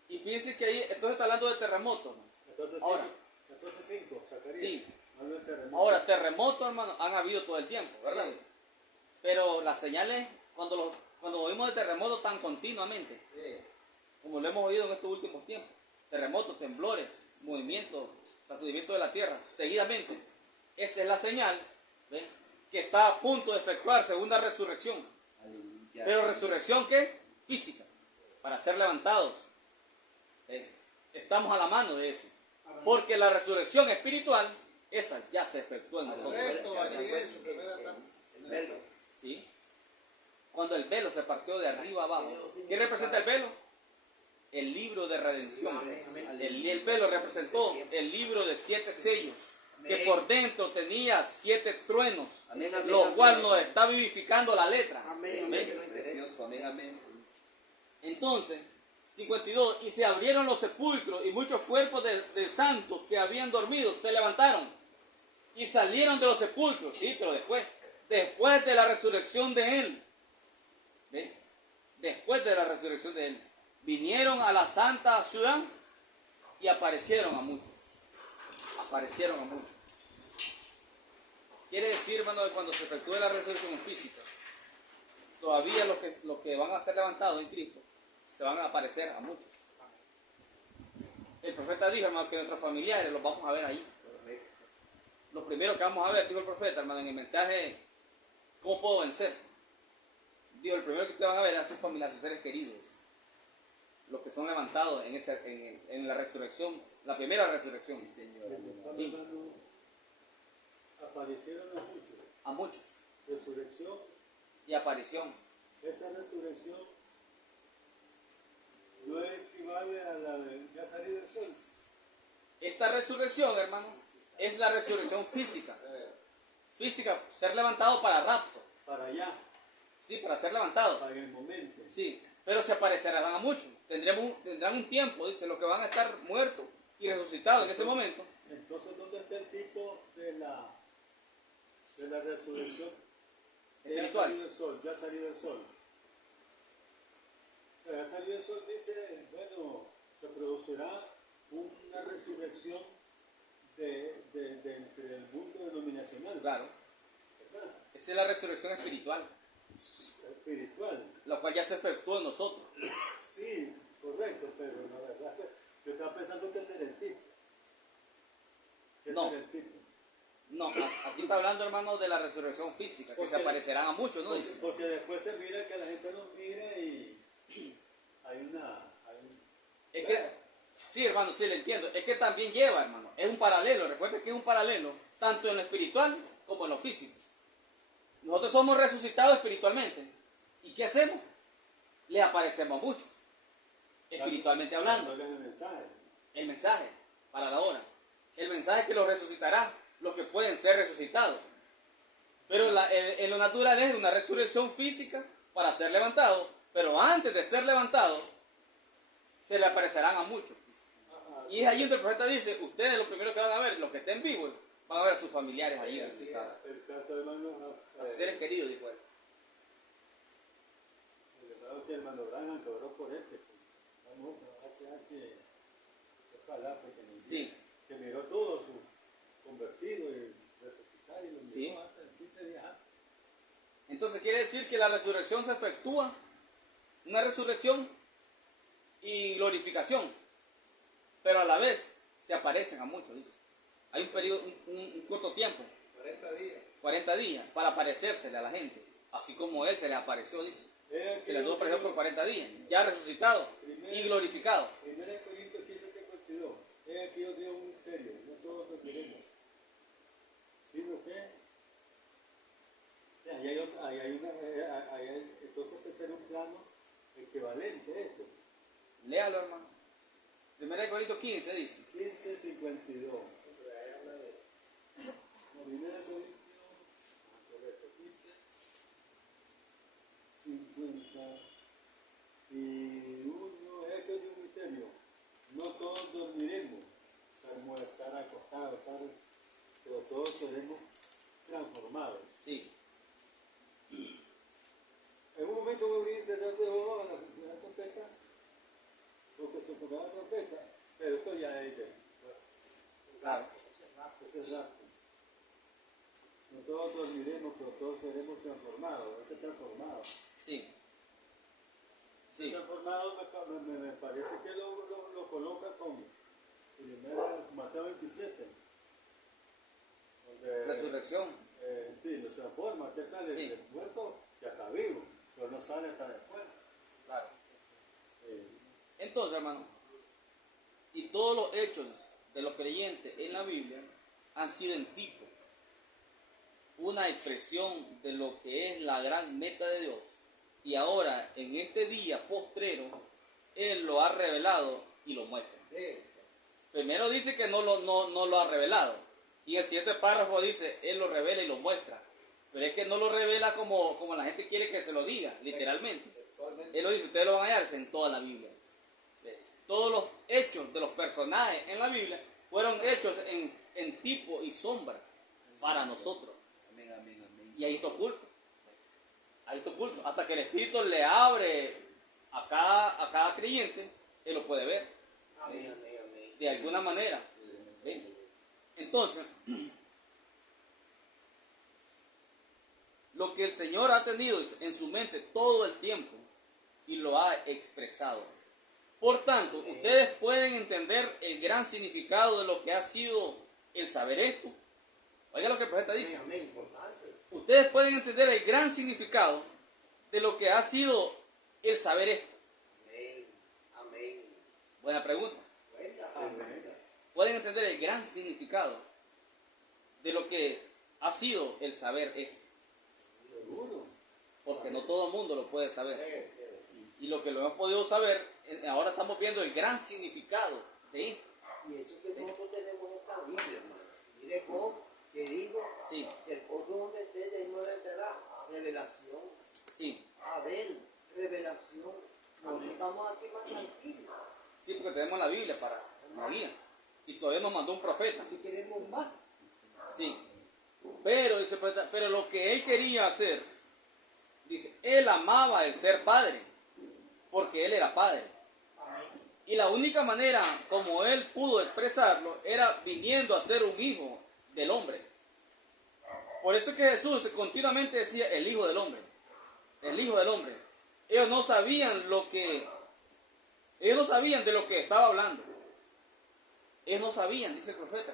y fíjense que ahí, entonces está hablando de terremoto. Entonces, Ahora. 14:5, Zacarías. Sí. Habla del terremoto. Ahora, terremotos, hermano, han habido todo el tiempo, ¿verdad? Pero las señales, cuando oímos de terremotos tan continuamente, Sí. como lo hemos oído en estos últimos tiempos, terremotos, temblores, movimientos, sacudimientos de la tierra, seguidamente, esa es la señal, ¿ven?, que está a punto de efectuarse una resurrección. Aleluya. Pero resurrección, ¿qué? Física, para ser levantados. Estamos a la mano de eso. Porque la resurrección espiritual, esa ya se efectuó en nosotros. Correcto, así es, su primera etapa. El velo. ¿Sí? Cuando el velo se partió de arriba abajo. ¿Qué representa el velo? El libro de redención. El velo representó el libro de 7 sellos, que por dentro tenía 7 truenos, Amén, amén, lo amén. cual nos está vivificando la letra. Amén. Amén. Precioso, amén, amén. Entonces, 52, y se abrieron los sepulcros y muchos cuerpos de santos que habían dormido se levantaron y salieron de los sepulcros, sí, pero después de la resurrección de él, ¿ve?, después de la resurrección de él, vinieron a la santa ciudad y aparecieron a muchos. Quiere decir, hermano, que cuando se efectúe la resurrección física, todavía los que van a ser levantados en Cristo se van a aparecer a muchos. El profeta dijo, hermano, que nuestros familiares los vamos a ver ahí. Los primeros que vamos a ver, dijo el profeta, hermano, en el mensaje, ¿cómo puedo vencer? Dijo, el primero que ustedes van a ver es a sus familiares, a sus seres queridos, los que son levantados en la resurrección, la primera resurrección. Sí, Señor. Estamos hablando, aparecieron A muchos. resurrección. Y aparición. Esa resurrección no equivale a la de ya salir del sol. Esta resurrección, hermano, es la resurrección física. Física, ser levantado para rapto. Para allá, Sí, para ser levantado. para el momento. Sí, pero se aparecerán a muchos. Tendrán un tiempo, dice, los que van a estar muertos y resucitados en ese momento. Entonces, ¿dónde está el tipo de la resurrección? Ya ha Espiritual. salido el sol, ya ha salido el sol. O sea, ya ha salido el sol, dice, bueno, se producirá una resurrección entre el mundo denominacional, Claro, ¿verdad? esa es la resurrección espiritual, Espiritual. la cual ya se efectuó en nosotros. Sí, correcto, pero la verdad es que yo estaba pensando que ese era el tipo. No. Ese era el tipo. No, aquí está hablando, hermano, de la resurrección física, que se Porque- aparecerán a muchos, ¿no? Dice. Porque después se mira que la gente nos mire y hay un- Es que, sí, hermano, sí, le entiendo. Es que también lleva, hermano, es un paralelo. Recuerda que es un paralelo, tanto en lo espiritual como en lo físico. Nosotros somos resucitados espiritualmente. ¿Y qué hacemos? Le aparecemos a muchos, espiritualmente hablando. dándole el mensaje. El mensaje para la hora. El mensaje que los resucitará, los que pueden ser resucitados. Pero en lo natural es una resurrección física para ser levantado. Pero antes de ser levantado, se le aparecerán a muchos. Y es allí donde el profeta dice, ustedes los primeros que van a ver, los que estén vivos, van a ver a sus familiares ahí. Sí, así a El caso, hermano, sus seres queridos, dijo él. el hermano que el hermano Branham que oró por él, que vamos que ojalá, porque Sí. que miró todo su convertido y resucitar y lo miró Sí. hasta 15 días antes. Entonces quiere decir que la resurrección se efectúa, una resurrección y glorificación, pero a la vez se aparecen a muchos, dice. Hay un periodo, un corto tiempo, 40 días. 40 días, para aparecérsele a la gente, así como él se le apareció, dice. Se le apareció por 40 días, ya resucitado y glorificado. 1 Corintios 15:52. He aquí os dio un misterio, no todos lo queremos. ¿Sino qué? Ahí hay otra, entonces ese era un plano equivalente a eso. Léalo, hermano. 1 Corintios 15 dice. 15:52. Pero ahí habla de 1 Corintios, correcto, 15:51. Es que es un misterio. No todos dormiremos, como estar acostados, pero todos seremos transformados. Sí, En un momento voy a dice, no te voy a la trompeta, porque se tocaba la trompeta, pero esto ya es claro. ese es rapto. No todos dormiremos, pero todos seremos transformados, ese transformado. Sí. Ese Sí. transformado me parece que lo coloca con Mateo 27. Donde, Resurrección. sí, lo transforma, que sale Sí. del muerto y hasta vivo, pero no sale hasta después. Claro. Eh, Entonces, hermano, y todos los hechos de los creyentes en la Biblia han sido en tipo, una expresión de lo que es la gran meta de Dios. Y ahora, en este día postrero, Él lo ha revelado y lo muestra. Sí. Primero dice que no lo ha revelado. Y el siguiente párrafo dice, Él lo revela y lo muestra. Pero es que no lo revela como la gente quiere que se lo diga, literalmente. Actualmente. Él lo dice, ustedes lo van a hallarse en toda la Biblia. Todos los hechos de los personajes en la Biblia fueron hechos en tipo y sombra para nosotros. Amén, amén, amén. Y ahí está oculto. Ahí está oculto. Hasta que el Espíritu le abre a cada creyente, Él lo puede ver. Amén, amén, amén. De alguna manera. ¿Ven? Entonces, lo que el Señor ha tenido en su mente todo el tiempo y lo ha expresado. Por tanto, ustedes pueden entender el gran significado de lo que ha sido el saber esto. Oiga lo que el profeta dice. Amén, importante. Ustedes pueden entender el gran significado de lo que ha sido el saber esto. Amén, amén. Buena pregunta. Buena Amén. pregunta. Pueden entender el gran significado de lo que ha sido el saber esto. Seguro. Porque no todo el mundo lo puede saber. Sí, sí. Y lo que lo hemos podido saber, ahora estamos viendo el gran significado de esto. Y eso que nosotros tenemos en esta Biblia, hermano. Mire cómo, que digo, Sí, el pueblo donde esté de no vendrá revelación. sí, A ver, revelación. Nosotros estamos aquí más tranquilos. sí, porque tenemos la Biblia para una guía. Y todavía nos mandó un profeta. Aquí queremos más. Sí. Pero, dice el profeta, pero lo que él quería hacer, dice, él amaba el ser padre, porque él era padre. Y la única manera como él pudo expresarlo era viniendo a ser un hijo del hombre. Por eso es que Jesús continuamente decía el hijo del hombre. El hijo del hombre. Ellos no sabían de lo que estaba hablando. Ellos no sabían, dice el profeta.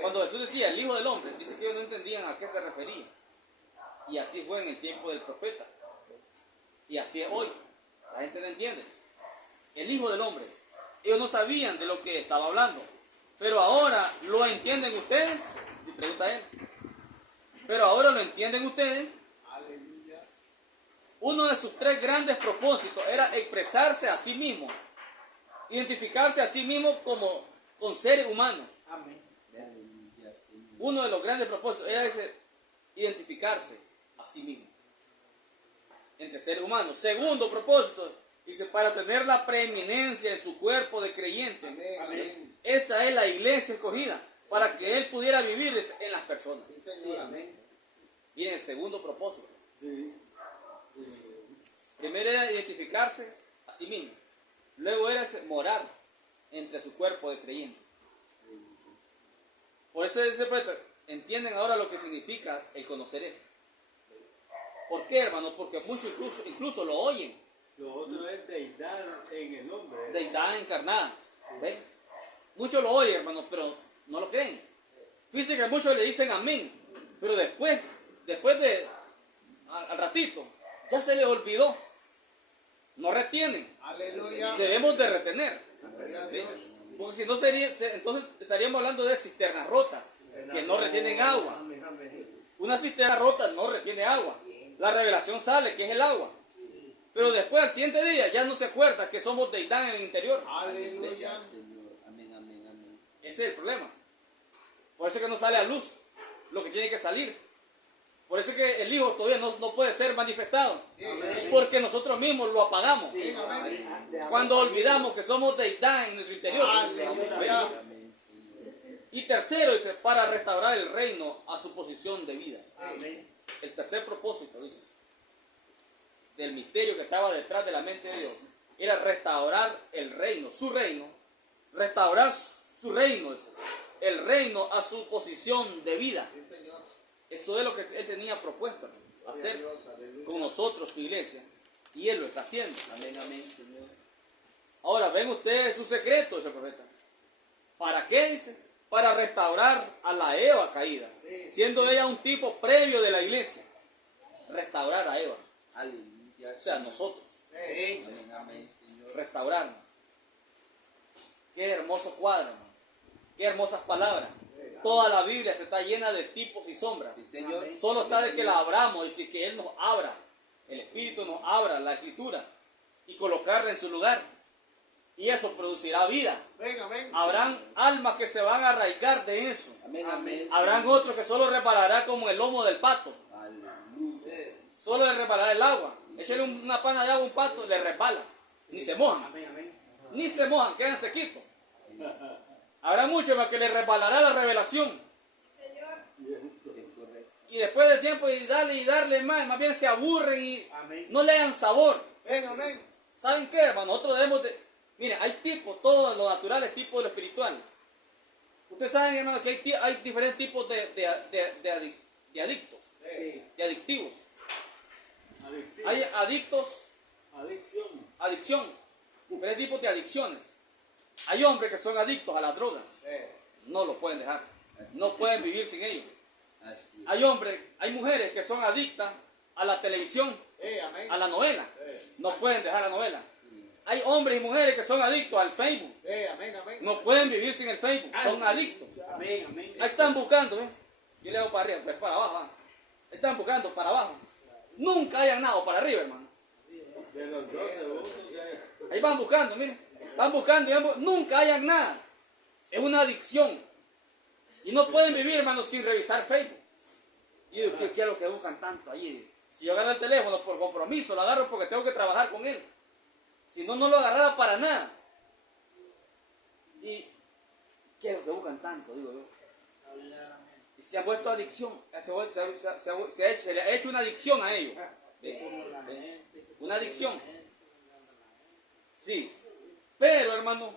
Cuando Jesús decía el hijo del hombre, dice que ellos no entendían a qué se refería. Y así fue en el tiempo del profeta. Y así es hoy. La gente no entiende. El hijo del hombre. Ellos no sabían de lo que estaba hablando. Pero ahora lo entienden ustedes. Y pregunta él. Pero ahora lo entienden ustedes. Aleluya. Uno de sus tres grandes propósitos era expresarse a sí mismo. Identificarse a sí mismo como con seres humanos. Amén. Aleluya, Señor. Uno de los grandes propósitos era ese, identificarse a sí mismo entre seres humanos. Segundo propósito, dice, para tener la preeminencia en su cuerpo de creyente. Amén, amén. Esa es la iglesia escogida. para que Él pudiera vivir en las personas. Sí, Señor, amén. Y en el segundo propósito. Sí. Primero era identificarse a sí mismo. Luego era morar entre su cuerpo de creyente. Por eso dice el profeta, entienden ahora lo que significa el conocer esto. ¿Por qué, hermano? Porque muchos incluso lo oyen. Lo otro es deidad en el hombre. Deidad encarnada. ¿Ven? Muchos lo oyen, hermano, pero no lo creen. Fíjense que muchos le dicen amén, pero después al ratito, ya se les olvidó. No retienen. Aleluya. Debemos de retener. Gloria a ¿Ven? Dios. Porque si no sería, entonces estaríamos hablando de cisternas rotas, que no retienen agua. Una cisterna rota no retiene agua. La revelación sale, que es el agua. Pero después, al siguiente día, ya no se acuerda que somos deidad en el interior. Aleluya. Señor. Amén, amén, amén. Ese es el problema. Por eso es que no sale a luz lo que tiene que salir. Por eso es que el Hijo todavía no puede ser manifestado. Porque nosotros mismos lo apagamos. Sí, amén. Cuando olvidamos que somos deidad en nuestro interior. Aleluya. Amén, Señor. Y tercero, dice, para restaurar el reino a su posición de vida. Amén. El tercer propósito, dice, del misterio que estaba detrás de la mente de Dios, era restaurar el reino, su reino, restaurar su reino, dice, el reino a su posición de vida. Sí, Señor. Eso es lo que Él tenía propuesto Gloria a hacer Dios. Aleluya. con nosotros, su iglesia, y Él lo está haciendo. Amén, amén, Señor. Ahora, ven ustedes su secreto, dice el profeta. ¿Para qué, dice? Para restaurar a la Eva caída, siendo ella un tipo previo de la iglesia. Restaurar a Eva, Aleluya. o sea, nosotros, Amén, amén, Señor. restaurarnos. Qué hermoso cuadro, hermano. Qué hermosas palabras. Toda la Biblia se está llena de tipos y sombras. Sí, Señor. Solo está de que la abramos, es decir, que Él nos abra, el Espíritu nos abra la escritura y colocarla en su lugar. Y eso producirá vida. Ven, amén. Habrán almas que se van a arraigar de eso. Amén, amén. Habrán otros que solo resbalará como el lomo del pato. Aleluya. Solo le resbalará el agua. Échale una pana de agua a un pato y le resbala. Ni se mojan. Amén, amén. Ni se mojan, quedan sequitos. Habrá muchos más que le resbalará la revelación. Es correcto. Y después de tiempo y darle más bien se aburren y Amén. no le dan sabor. Ven, amén. ¿Saben qué, hermano? Nosotros debemos de... Mire, hay tipos, todo lo natural es tipo de lo espiritual. Ustedes saben, hermano, que hay diferentes tipos de adictos, Sí. de adictivos. Adictivo. Hay adictos, Adicción. adicción, diferentes tipos de adicciones. Hay hombres que son adictos a las drogas, no lo pueden dejar, no pueden vivir sin ellos. Así es. Hay hombres, hay mujeres que son adictas a la televisión, Amén. a la novela, no pueden dejar la novela. Hay hombres y mujeres que son adictos al Facebook, Amén, amén. no pueden vivir sin el Facebook, son adictos. Amén, amén. Ahí están buscando, ¿ves? Yo le hago para arriba, pues para abajo. ¿va? Están buscando para abajo. Nunca hayan nada para arriba, hermano. De los 12 unos ya. Ahí van buscando, miren. Van buscando y nunca hayan nada. Es una adicción. Y no pueden vivir, hermano, sin revisar Facebook. Y digo, ¿qué es lo que buscan tanto allí? Si yo agarro el teléfono por compromiso, lo agarro porque tengo que trabajar con él. Si no, no lo agarrara para nada. ¿Y qué es lo que buscan tanto? Digo yo. Y se ha vuelto adicción. Se le ha hecho una adicción a ellos. Una adicción. Sí. Pero, hermano,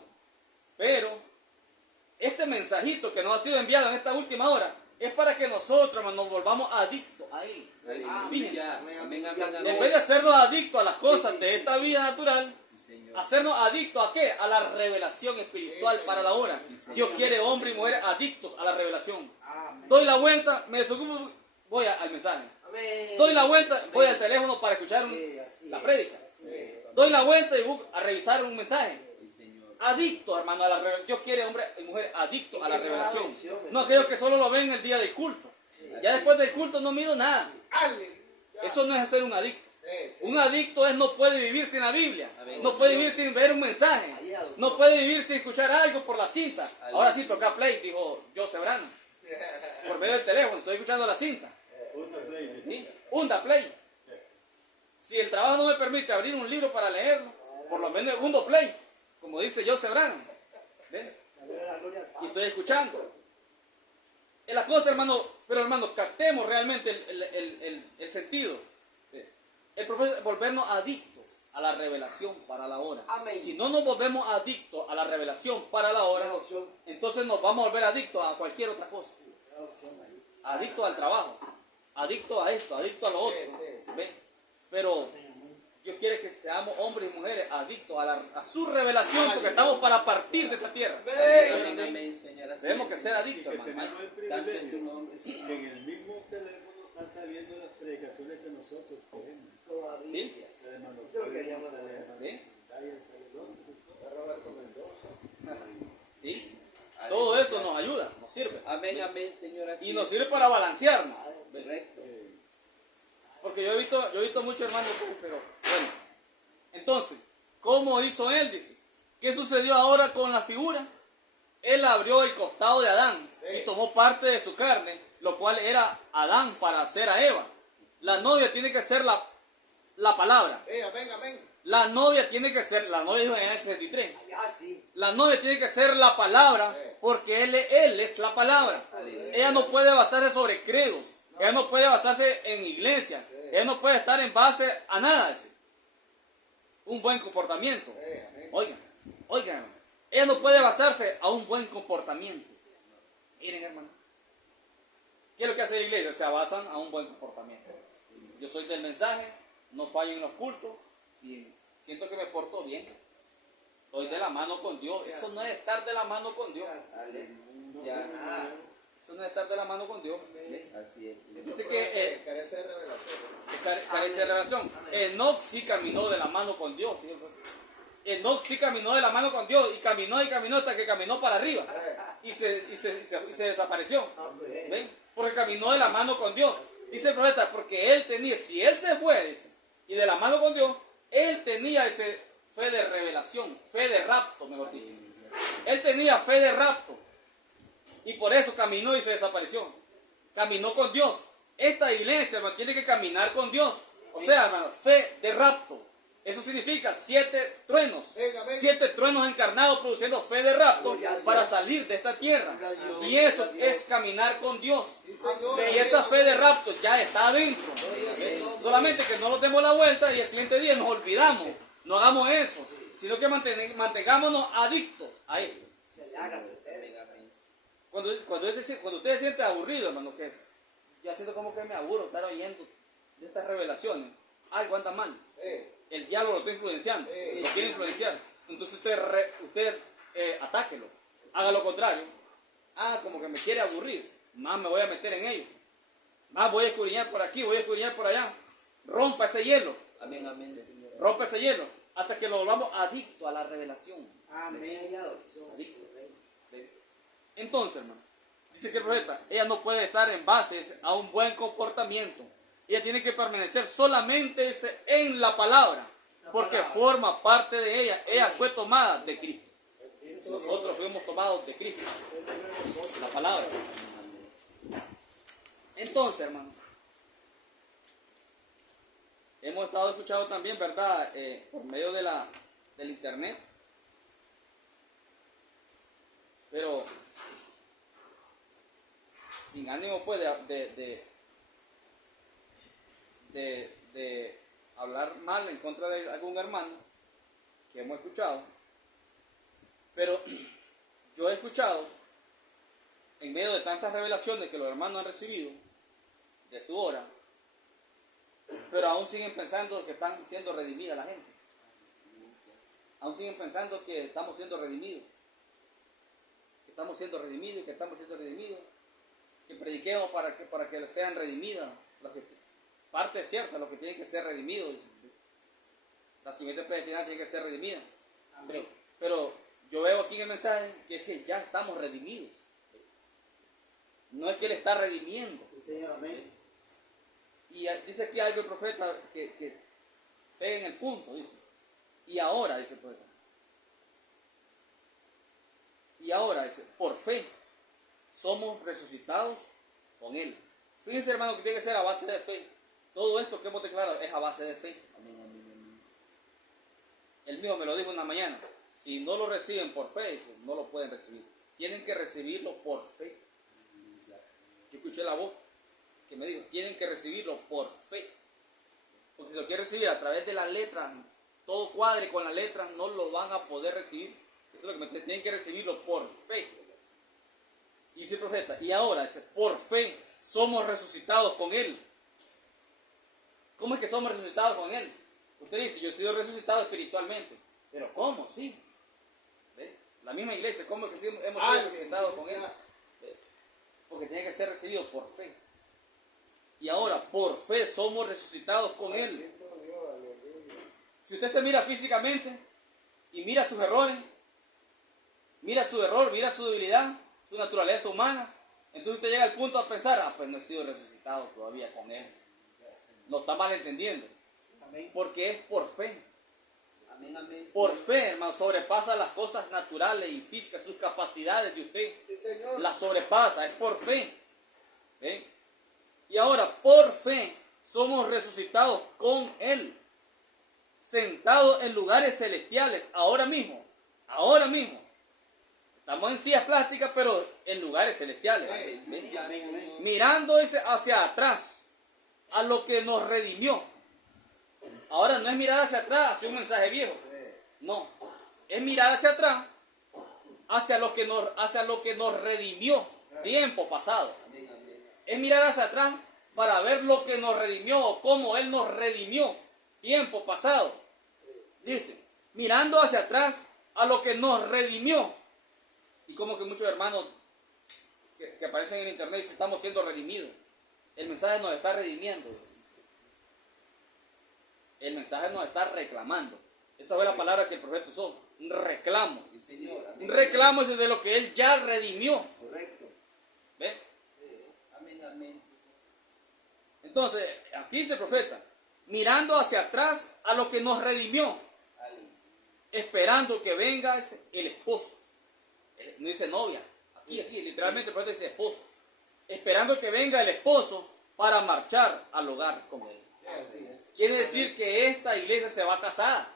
este mensajito que nos ha sido enviado en esta última hora es para que nosotros, hermano, nos volvamos adictos a él. Aleluya. Amén, amén, En amén. vez de hacernos adictos a las cosas de esta vida natural, Sí, Señor. hacernos adictos a qué? A la revelación espiritual para la hora. Dios quiere hombres y mujeres adictos a la revelación. Doy la vuelta, me desocupo, voy al mensaje. Amén. Doy la vuelta, voy al teléfono para escuchar la prédica. Doy la vuelta y voy a revisar un mensaje. Sí, Señor. Adictos, hermano, a la revelación. Dios quiere hombres y mujeres adictos a la revelación. No aquellos que solo lo ven el día del culto. Ya después del culto no miro nada. Aleluya. Eso no es ser un adicto. Sí. Un adicto es no puede vivir sin la Biblia, Amén. no puede vivir sin ver un mensaje, no puede vivir sin escuchar algo por la cinta. Ahora sí toca play, dijo Joseph Brano, por medio del teléfono, estoy escuchando la cinta. Una play. ¿Sí? Hunda play. Si el trabajo no me permite abrir un libro para leerlo, por lo menos hundo play, como dice Joseph Brano. ¿Ven? Y estoy escuchando. Es la cosa, hermano, pero hermano, captemos realmente el sentido. El propósito es volvernos adictos a la revelación para la hora. Amén. Si no nos volvemos adictos a la revelación para la hora, Una opción. entonces nos vamos a volver adictos a cualquier otra cosa. Una opción ahí. Adictos al trabajo, adictos a esto, adictos a lo otro. ¿Ve? Pero Dios quiere que seamos hombres y mujeres adictos a su revelación, porque estamos para partir de esta tierra. Amén, amén, Señor. Así Tenemos que es. ser Y adictos, que hermano. tenemos el Santo es tu privilegio nombre, que Señor. en el mismo teléfono están saliendo las predicaciones que nosotros tenemos. Todavía. ¿Sí? Eso lo queríamos saber. ¿Sí? Está Roberto Mendoza. ¿Sí? Todo eso nos ayuda, nos sirve. Amén, amén, Señor. Así Y nos es. sirve para balancearnos. Correcto. Porque yo he visto muchos hermanos, pero bueno. Entonces, ¿cómo hizo él? Dice. ¿Qué sucedió ahora con la figura? Él abrió el costado de Adán y tomó parte de su carne, lo cual era Adán para hacer a Eva. La novia tiene que ser la palabra. Amén, amén. La novia tiene que ser, la novia dijo en el 63. Ah, sí. La novia tiene que ser la palabra, porque él es la palabra. Ella no puede basarse sobre credos. Ella no puede basarse en iglesia. Ella no puede estar en base a nada. Un buen comportamiento. Oigan, hermano. Ella no puede basarse a un buen comportamiento. Miren, hermano. ¿Qué es lo que hace la iglesia? Se basan a un buen comportamiento. Yo soy del mensaje, no fallo en los cultos y siento que me porto bien. Estoy de la mano con Dios. Eso no es estar de la mano con Dios. Aleluya. Eso no es estar de la mano con Dios. Así es. Señor. Dice que Carece de revelación. carece de revelación. Enoc sí caminó de la mano con Dios. Enoc sí caminó de la mano con Dios y caminó hasta que caminó para arriba y se desapareció. ¿Ven? Porque caminó de la mano con Dios. Dice el profeta, porque él tenía, si él se fue, dice, y de la mano con Dios, él tenía ese fe de revelación, fe de rapto, mejor dicho. Él tenía fe de rapto y por eso caminó y se desapareció. Caminó con Dios. Esta iglesia, hermano, tiene que caminar con Dios. O sea, hermano, fe de rapto. Eso significa 7 truenos. 7 truenos encarnados produciendo fe de rapto para salir de esta tierra. Y eso es caminar con Dios. Y esa fe de rapto ya está adentro. Solamente que no nos demos la vuelta y el siguiente día nos olvidamos. No hagamos eso. Sino que mantengámonos adictos a esto. Amén, amén. Cuando usted se siente aburrido, hermano, que es, ya siento como que me aburro estar oyendo de estas revelaciones. Algo anda mal. El diablo lo está influenciando, lo quiere influenciar. Entonces usted atáquelo. Haga lo contrario. Como que me quiere aburrir. Más me voy a meter en ello. Más voy a escudriñar por aquí, voy a escudriñar por allá. Rompa ese hielo. Amén, amén, Señor. Rompa ese hielo. Hasta que lo volvamos adicto a la revelación. Amén. Adicto. Entonces, hermano, dice que el profeta, ella no puede estar en base a un buen comportamiento. Ella tiene que permanecer solamente en la palabra, porque forma parte de ella. Ella fue tomada de Cristo. Nosotros fuimos tomados de Cristo. La palabra. Entonces, hermano, hemos estado escuchando también, ¿verdad? Por medio del internet. Pero sin ánimo pues de hablar mal en contra de algún hermano que hemos escuchado, pero yo he escuchado en medio de tantas revelaciones que los hermanos han recibido de su hora, pero aún siguen pensando que están siendo redimidas la gente, aún siguen pensando que estamos siendo redimidos, que prediquemos para que sean redimidas. Parte es cierta, los que tienen que ser redimidos. La siguiente predestinada tiene que ser redimida. Pero yo veo aquí en el mensaje que es que ya estamos redimidos. No es que Él está redimiendo. Sí, Señor, amén. Y dice aquí algo el profeta que pega en el punto, dice. Y ahora, dice el profeta. Y ahora, dice, por fe, somos resucitados con Él. Fíjense, hermano, que tiene que ser a base de fe. Todo esto que hemos declarado es a base de fe. Él mismo me lo dijo una mañana. Si no lo reciben por fe, no lo pueden recibir. Tienen que recibirlo por fe. escuché la voz que me dijo, tienen que recibirlo por fe. Porque si lo quieren recibir a través de las letras, todo cuadre con las letras, no lo van a poder recibir. Eso es lo que me dice, tienen que recibirlo por fe. Y dice el profeta, y ahora, dice, por fe somos resucitados con Él. ¿Cómo es que somos resucitados con Él? Usted dice, yo he sido resucitado espiritualmente. Pero ¿cómo? Sí. ¿Ve? La misma iglesia, ¿cómo es que hemos sido resucitados con Él? ¿Ve? Porque tiene que ser recibido por fe. Y ahora, por fe somos resucitados con Él. Si usted se mira físicamente y mira sus errores, mira su error, mira su debilidad, su naturaleza humana, entonces usted llega al punto a pensar, pues no he sido resucitado todavía con Él. Lo está mal entendiendo. Porque es por fe. Amén, amén. Por fe, hermano, sobrepasa las cosas naturales y físicas, sus capacidades de usted. Las sobrepasa, es por fe. ¿Ven? Y ahora, por fe, somos resucitados con Él. Sentados en lugares celestiales, ahora mismo. Ahora mismo. Estamos en sillas plásticas, pero en lugares celestiales. ¿Ven? Mirando hacia atrás, a lo que nos redimió. Ahora no es mirar hacia atrás, hacia un mensaje viejo. No. Es mirar hacia atrás, hacia lo que nos redimió tiempo pasado. Es mirar hacia atrás para ver lo que nos redimió o cómo Él nos redimió tiempo pasado. Dice, mirando hacia atrás a lo que nos redimió. Y como que muchos hermanos que aparecen en internet dicen, estamos siendo redimidos. El mensaje nos está redimiendo. El mensaje nos está reclamando. Esa fue la palabra que el profeta usó. Un reclamo. Un reclamo es de lo que Él ya redimió. Correcto. ¿Ve? Amén, amén. Entonces, aquí dice el profeta, mirando hacia atrás a lo que nos redimió, esperando que venga el esposo. No dice novia. Aquí, literalmente el profeta dice esposo. Esperando que venga el esposo para marchar al hogar con Él. Quiere decir que esta iglesia se va casada.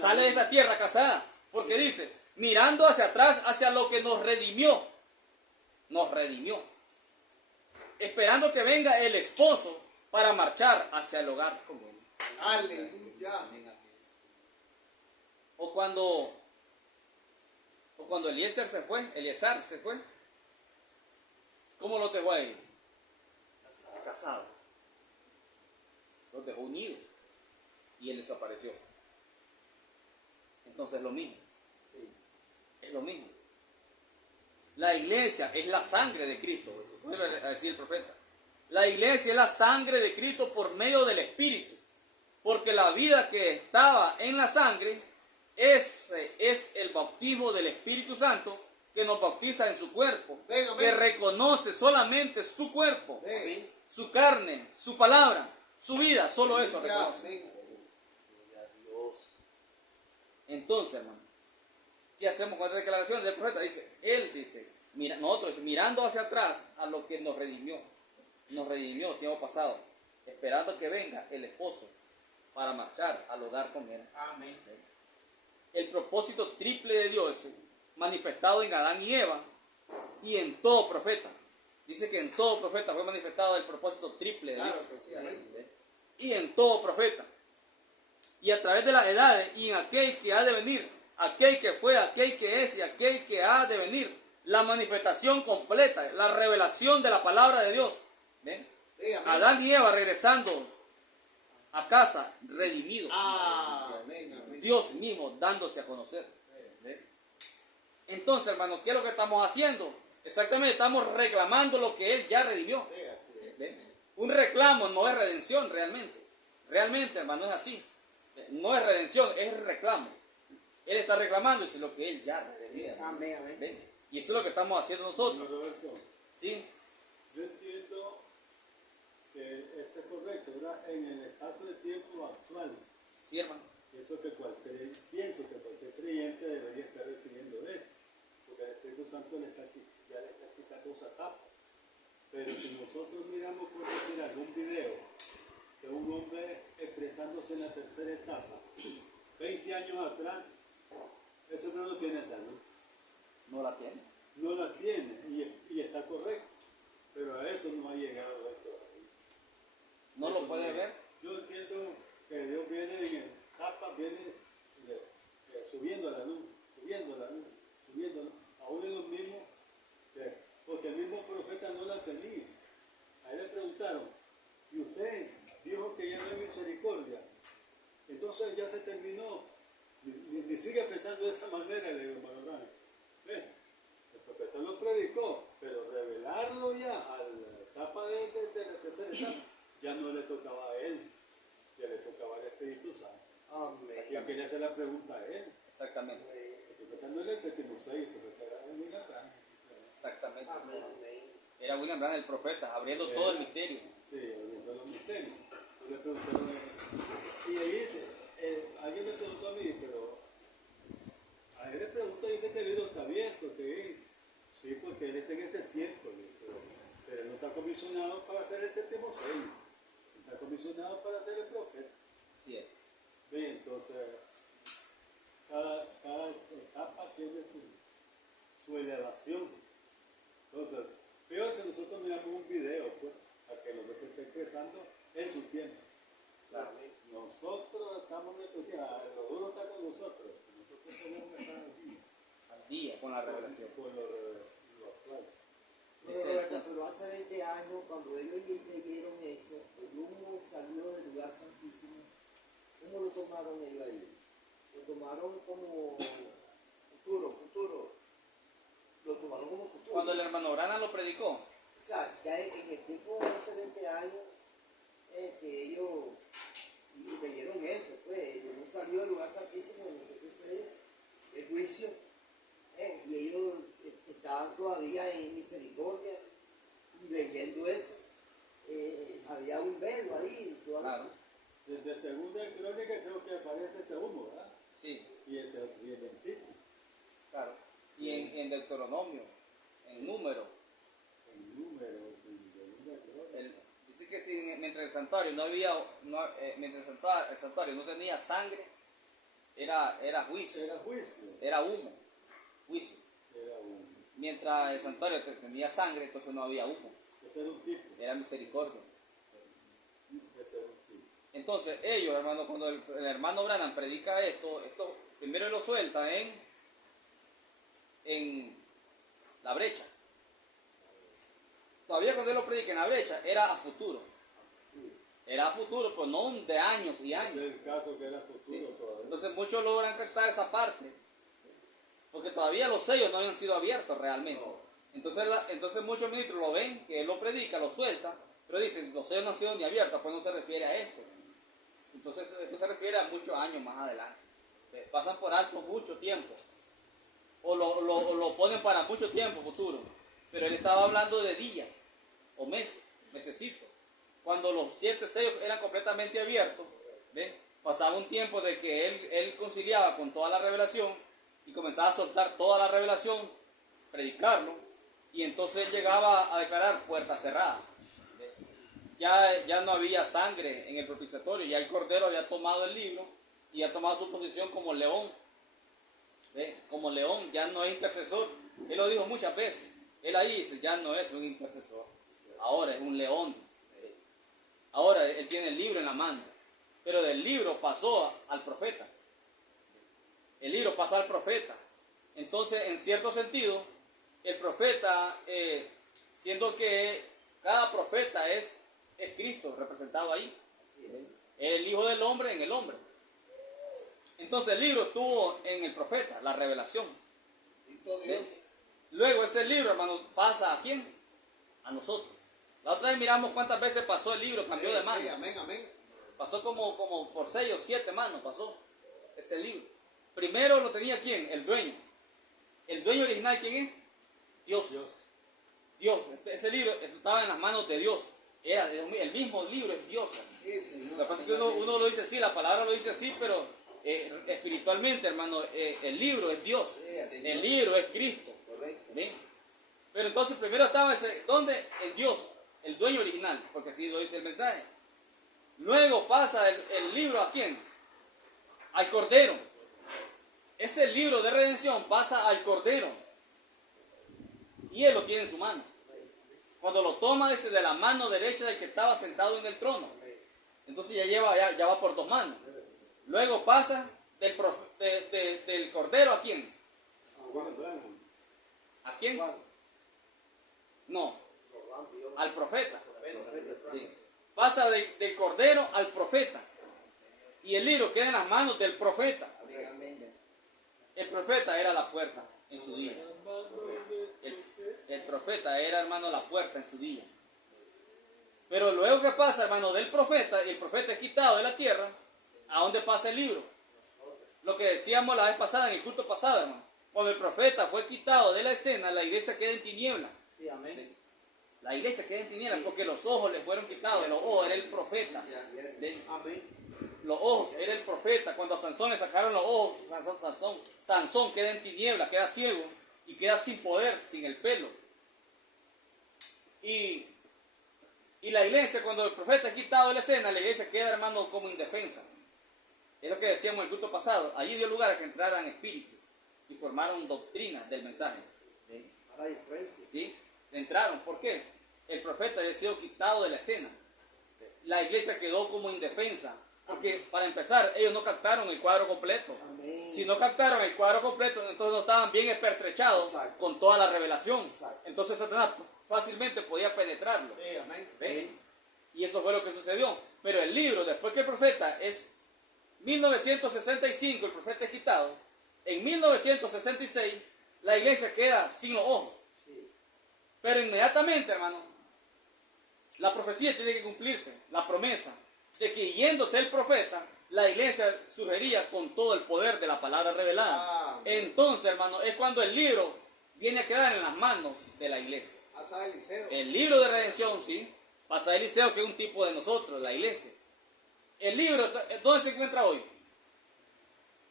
Sale de esta tierra casada. Porque dice, mirando hacia atrás, hacia lo que nos redimió. Nos redimió. Esperando que venga el esposo para marchar hacia el hogar con Él. Aleluya. O cuando Eliezer se fue, ¿cómo los dejó ahí? Casado. Los dejó unidos. Y él desapareció. Entonces es lo mismo. Es lo mismo. La iglesia es la sangre de Cristo. Eso vuelve a decir el profeta. La iglesia es la sangre de Cristo por medio del Espíritu. Porque la vida que estaba en la sangre, ese es el bautismo del Espíritu Santo que nos bautiza en su cuerpo. Que reconoce solamente su cuerpo, su carne, su palabra, su vida. Solo eso reconoce. Entonces, hermano, ¿qué hacemos con esta declaración del profeta? Él dice, nosotros mirando hacia atrás a lo que nos redimió tiempo pasado, esperando que venga el esposo para marchar al hogar con Él. Amén. El propósito triple de Dios manifestado en Adán y Eva y en todo profeta. Dice que en todo profeta fue manifestado el propósito triple de Dios. Y en todo profeta. Y a través de las edades y en aquel que ha de venir, aquel que fue, aquel que es y aquel que ha de venir, la manifestación completa, la revelación de la palabra de Dios. ¿Ven? Adán y Eva regresando a casa redimidos. Dios mismo dándose a conocer. ¿Ven? Entonces, hermanos, ¿qué es lo que estamos haciendo? Exactamente, estamos reclamando lo que Él ya redimió. ¿Ven? Un reclamo no es redención realmente. Realmente, hermano, es así. No es redención, es reclamo. Él está reclamando eso es lo que Él ya redimió. ¿Ven? Y eso es lo que estamos haciendo nosotros. Roberto, ¿Sí? yo entiendo que eso es correcto, ¿verdad? En el espacio de tiempo actual, Sí, hermano. pienso que cualquier creyente debería estar recibiendo de eso, porque el Espíritu Santo ya le está quitando esa etapa. Pero si nosotros miramos, por decir, algún video de un hombre expresándose en la tercera etapa, 20 años atrás, eso no lo tiene salud. No la tiene. No la tiene y está correcto, pero a eso nos sigue pensando de esa manera, le digo, hermano Branham, ve, el profeta lo predicó, pero revelarlo ya a la etapa de la tercera etapa, ya no le tocaba a él, ya le tocaba al Espíritu Santo. Amén. Yo quería hacer la pregunta a él. Exactamente. El profeta no era el séptimo sello, el profeta era William Branham. Exactamente. Amén. Amén. Era William Branham el profeta, abriendo todo el misterio. Sí, abriendo los misterios. Yo le preguntaron, y le dice, alguien me preguntó a mí, pero a él le pregunta, dice que el libro está abierto, que sí, porque él está en ese tiempo, pero él no está comisionado para ser el séptimo sello, está comisionado para ser el profeta. Sí es. Bien, entonces, cada etapa tiene su elevación. Entonces, peor si nosotros miramos un video, pues, para que lo que se esté expresando en su tiempo. Claro. Nosotros estamos en estos días, lo duro está con nosotros. Nosotros tenemos que estar aquí. Al día con la revelación. Con los planes. Pero Roberto, pero hace 20 años, cuando ellos leyeron eso, el humo salió del lugar santísimo. ¿Cómo lo tomaron ellos ahí? Lo tomaron como futuro. Lo tomaron como futuro. Cuando el hermano Branham lo predicó, O sea, ya en el tiempo de hace 20 años, que ellos leyeron eso, pues, el humo salió del lugar santísimo, no sé qué sé, el juicio, y ellos estaban todavía en misericordia y leyendo eso. Había un verbo ahí todavía. claro, Desde segunda crónica creo que aparece ese humo, ¿verdad? sí, Y el Levítico. claro. Y en Deuteronomio, en número, En números, en segunda crónica. dice que si mientras el santuario mientras el santuario no tenía sangre, era juicio, Era juicio. era humo, juicio. Era un. Mientras el santuario tenía sangre, entonces no había humo, Ese era un tipo. era misericordia. Ese era un tipo. Entonces ellos, hermano, cuando el hermano Branham predica esto primero lo suelta en la brecha. Todavía cuando él lo predica en la brecha, era a futuro. Era a futuro, pues no de años y años. Ese es el caso que era futuro todavía. Entonces muchos logran captar esa parte, porque todavía los sellos no habían sido abiertos realmente. Entonces muchos ministros lo ven, que él lo predica, lo suelta, pero dicen, los sellos no han sido ni abiertos, pues no se refiere a esto. Entonces esto se refiere a muchos años más adelante. Pasan por alto mucho tiempo, o lo ponen para mucho tiempo futuro, pero él estaba hablando de días, o meses, mesecitos. Cuando los 7 sellos eran completamente abiertos, ¿ven? Pasaba un tiempo de que él conciliaba con toda la revelación y comenzaba a soltar toda la revelación, predicarlo, y entonces llegaba a declarar puerta cerrada. ¿Ven? Ya no había sangre en el propiciatorio, ya el Cordero había tomado el libro y ha tomado su posición como león. ¿Ven? Como león, ya no es intercesor. Él lo dijo muchas veces. Él ahí dice, ya no es un intercesor, ahora es un león. Ahora él tiene el libro en la mano, pero del libro pasó al profeta. El libro pasó al profeta. Entonces, en cierto sentido, el profeta, siendo que cada profeta es Cristo representado ahí, el Hijo del Hombre en el hombre. Entonces el libro estuvo en el profeta, la revelación. Dios. Luego ese libro, hermano, pasa ¿a quién? A nosotros. La otra vez miramos cuántas veces pasó el libro, cambió de mano. Sí, amén, amén. Pasó como por 6 o 7 manos, pasó ese libro. Primero lo tenía ¿quién? El dueño. ¿El dueño original quién es? Dios. Dios. Ese libro estaba en las manos de Dios. Era el mismo libro, es Dios. Sí, Señor. Lo que pasa es que uno lo dice así, la palabra lo dice así, pero espiritualmente, hermano, el libro es Dios. El libro es Cristo. Correcto. ¿Ven? Pero entonces primero estaba ¿dónde? El Dios, el dueño original, porque así lo dice el mensaje. Luego pasa el libro ¿a quién? Al Cordero. Ese libro de redención pasa al Cordero. Y él lo tiene en su mano. Cuando lo toma dice de la mano derecha del que estaba sentado en el trono. Entonces ya va por 2 manos. Luego pasa del Cordero ¿a quién? ¿A quién? No, al profeta. Sí. Pasa del Cordero al profeta. Y el libro queda en las manos del profeta. El profeta era la puerta en su día. El profeta era, hermano, la puerta en su día. Pero luego que pasa, hermano, del profeta, y el profeta es quitado de la tierra, ¿a dónde pasa el libro? Lo que decíamos la vez pasada, en el culto pasado, hermano. Cuando el profeta fue quitado de la escena, la iglesia queda en tinieblas. Sí, amén. La iglesia queda en tinieblas porque los ojos le fueron quitados. De los ojos era el profeta. Amén. Los ojos era el profeta. Cuando a Sansón le sacaron los ojos, Sansón queda en tinieblas, queda ciego y queda sin poder, sin el pelo. Y la iglesia, cuando el profeta es quitado de la escena, la iglesia queda, hermano, como indefensa. Es lo que decíamos en el culto pasado. Allí dio lugar a que entraran espíritus y formaron doctrinas del mensaje. Para influencia. ¿Sí? Entraron. ¿Por qué? El profeta había sido quitado de la escena. La iglesia quedó como indefensa. Porque, para empezar, ellos no captaron el cuadro completo. Amén. Si no captaron el cuadro completo, entonces no estaban bien pertrechados Exacto. con toda la revelación. Exacto. Entonces Satanás fácilmente podía penetrarlo. Sí, amén. ¿Ven? Y eso fue lo que sucedió. Pero el libro, después que el profeta es 1965, el profeta es quitado, en 1966 la iglesia queda sin los ojos. Sí. Pero inmediatamente, hermano, la profecía tiene que cumplirse, la promesa de que yéndose el profeta, la iglesia surgiría con todo el poder de la palabra revelada. Amén. Entonces, hermano, es cuando el libro viene a quedar en las manos de la iglesia. Pasa Eliseo. El libro de redención, sí, pasa a Eliseo, que es un tipo de nosotros, la iglesia. El libro, ¿dónde se encuentra hoy?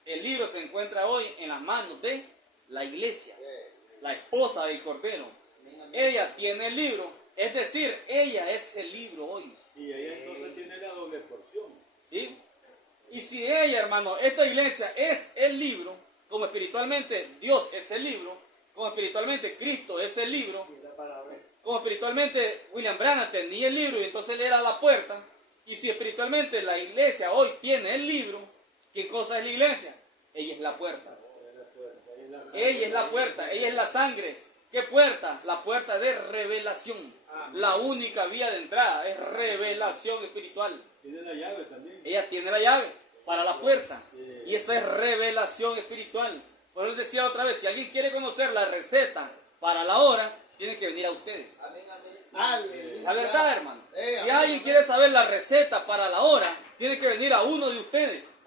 El libro se encuentra hoy en las manos de la iglesia, la esposa del Cordero. Ella tiene el libro, es decir, ella es el libro hoy. Y ella entonces tiene la doble porción. ¿Sí? Y si ella, hermano, esta iglesia es el libro, como espiritualmente Dios es el libro, como espiritualmente Cristo es el libro, Y la palabra. como espiritualmente William Branham tenía el libro y entonces él era la puerta, y si espiritualmente la iglesia hoy tiene el libro, ¿qué cosa es la iglesia? Ella es la puerta. Ella es la puerta, ella es la sangre. ¿Qué puerta? La puerta de revelación. La única vía de entrada es revelación espiritual. Tiene la llave también. Ella tiene la llave para la puerta. Y esa es revelación espiritual. Por eso les decía otra vez, si alguien quiere conocer la receta para la hora, tiene que venir a ustedes. Amén, amén. Aleluya. La verdad, hermano. Si amén, alguien amén. quiere saber la receta para la hora, tiene que venir a uno de ustedes.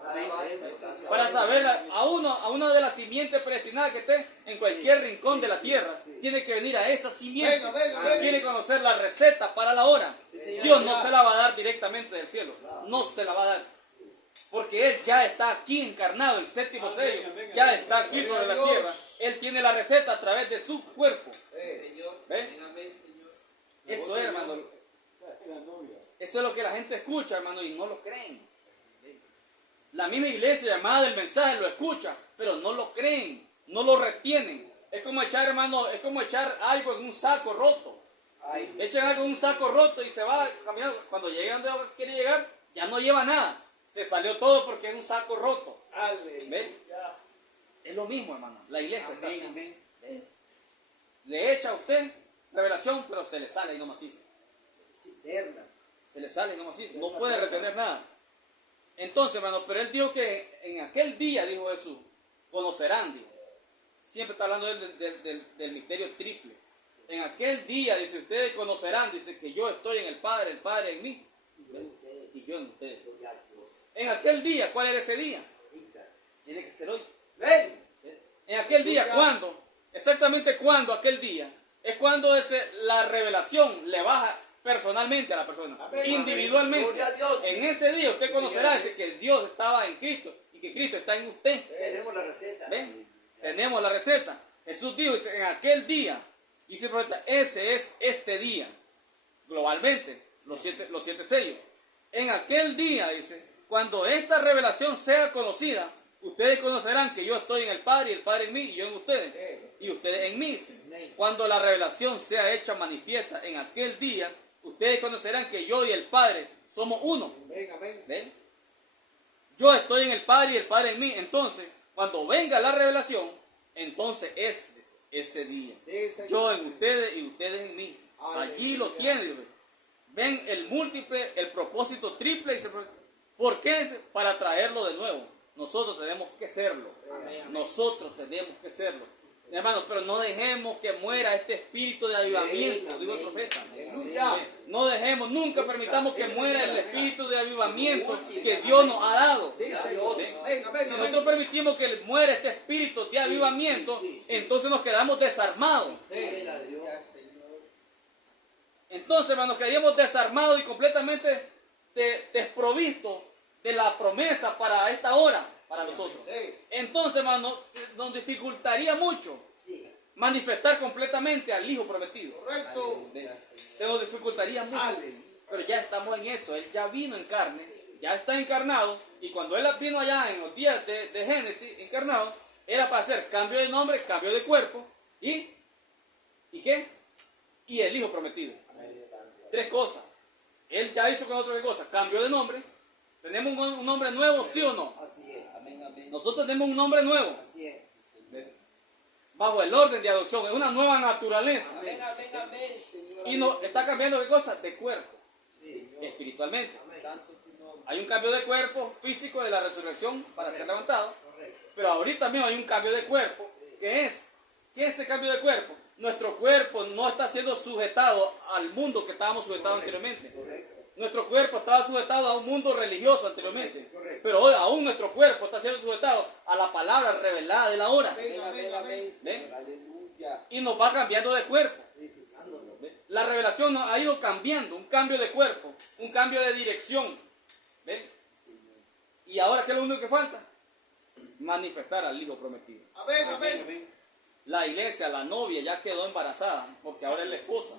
Para saber a una de las simientes predestinadas que esté en cualquier rincón de la tierra, tiene que venir a esa simiente. Venga, venga, Si venga. quiere conocer la receta para la hora, señor. Dios no se la va a dar directamente del cielo. No se la va a dar. Porque Él ya está aquí encarnado, el séptimo Amén, sello, amén, ya amén. está aquí sobre la Dios. tierra. Él tiene la receta a través de su cuerpo. Señor. ¿Ven? Amén, amén, Señor. Eso es, hermano. La novia. Eso es lo que la gente escucha, hermano, y no lo creen. La misma iglesia llamada del mensaje lo escucha, pero no lo creen, no lo retienen. Es como echar, hermano, es como echar algo en un saco roto. Ay, Echan algo en un saco roto y se va caminando. Cuando llega donde quiere llegar, ya no lleva nada. Se salió todo porque es un saco roto. Aleluya. Es lo mismo, hermano. La iglesia está amén, así. amén. Le echa a usted revelación, pero se le sale y no masito. Cisterna. Se le sale y no masito. No puede retener nada. Entonces, hermano, pero él dijo que en aquel día, dijo Jesús, conocerán, dijo. Siempre está hablando él del misterio triple. En aquel día, dice, ustedes conocerán, dice, que yo estoy en el Padre en mí, y yo en ustedes. En aquel día, ¿cuál era ese día? Tiene que ser hoy. Ven. En aquel día, ¿cuándo? Exactamente cuándo aquel día. Es cuando la revelación le baja personalmente a la persona, Amén, individualmente. Gloria a Dios. En ese día usted conocerá dice, que Dios estaba en Cristo y que Cristo está en usted. Tenemos la receta. ¿Ven? Tenemos la receta. Jesús dijo, dice, en aquel día, dice el profeta, ese es este día, globalmente, los siete sellos. En aquel día, dice, cuando esta revelación sea conocida, ustedes conocerán que yo estoy en el Padre y el Padre en mí y yo en ustedes y ustedes en mí. Dice. Cuando la revelación sea hecha manifiesta en aquel día, ustedes conocerán que yo y el Padre somos uno. Amén, amén. ¿Ven? Yo estoy en el Padre y el Padre en mí. Entonces, cuando venga la revelación, entonces es ese día. Dice Yo en ustedes y ustedes en mí. Allí lo tienen. Ven el múltiple, el propósito triple. ¿Por qué? Para traerlo de nuevo. nosotros tenemos que serlo. Nosotros tenemos que serlo. Hermanos, pero no dejemos que muera este espíritu de avivamiento, digo el profeta. No dejemos, nunca permitamos que muera el espíritu de avivamiento que Dios nos ha dado. Sí, Señor. Venga, venga, Si nosotros permitimos que muera este espíritu de avivamiento, entonces nos quedamos desarmados. Entonces, hermanos, quedaríamos desarmados y completamente desprovistos de la promesa para esta hora, para nosotros. Entonces, hermanos, nos dificultaría mucho manifestar completamente al Hijo prometido. Correcto. Se nos dificultaría mucho. Pero ya estamos en eso. Él ya vino en carne, ya está encarnado. Y cuando Él vino allá en los días de Génesis, encarnado, era para hacer cambio de nombre, cambio de cuerpo y ¿qué? Y el Hijo prometido. Tres cosas. Él ya hizo con nosotros tres cosas. Cambio de nombre. ¿Tenemos un nombre nuevo, sí o no? Así es. Nosotros tenemos un nombre nuevo. Así es. Bajo el orden de adopción. Es una nueva naturaleza. Amén, amén, amén. Y nos está cambiando de cosas, de cuerpo. Sí. Espiritualmente. Santo tu nombre. Hay un cambio de cuerpo físico de la resurrección para ser levantado. Correcto. Pero ahorita mismo hay un cambio de cuerpo. ¿Qué es? ¿Qué es ese cambio de cuerpo? Nuestro cuerpo no está siendo sujetado al mundo que estábamos sujetados anteriormente. Nuestro cuerpo estaba sujetado a un mundo religioso anteriormente. Correcto. Pero hoy aún nuestro cuerpo está siendo sujetado a la palabra revelada de la hora. Amén, amén, amén. ¿Ven? Aleluya. Y nos va cambiando de cuerpo. Edificándolo. La revelación nos ha ido cambiando, un cambio de cuerpo, un cambio de dirección. ¿Ven? Y ahora, ¿qué es lo único que falta? Manifestar al Hijo prometido. Amén, amén. La iglesia, la novia, ya quedó embarazada, porque ahora es la esposa.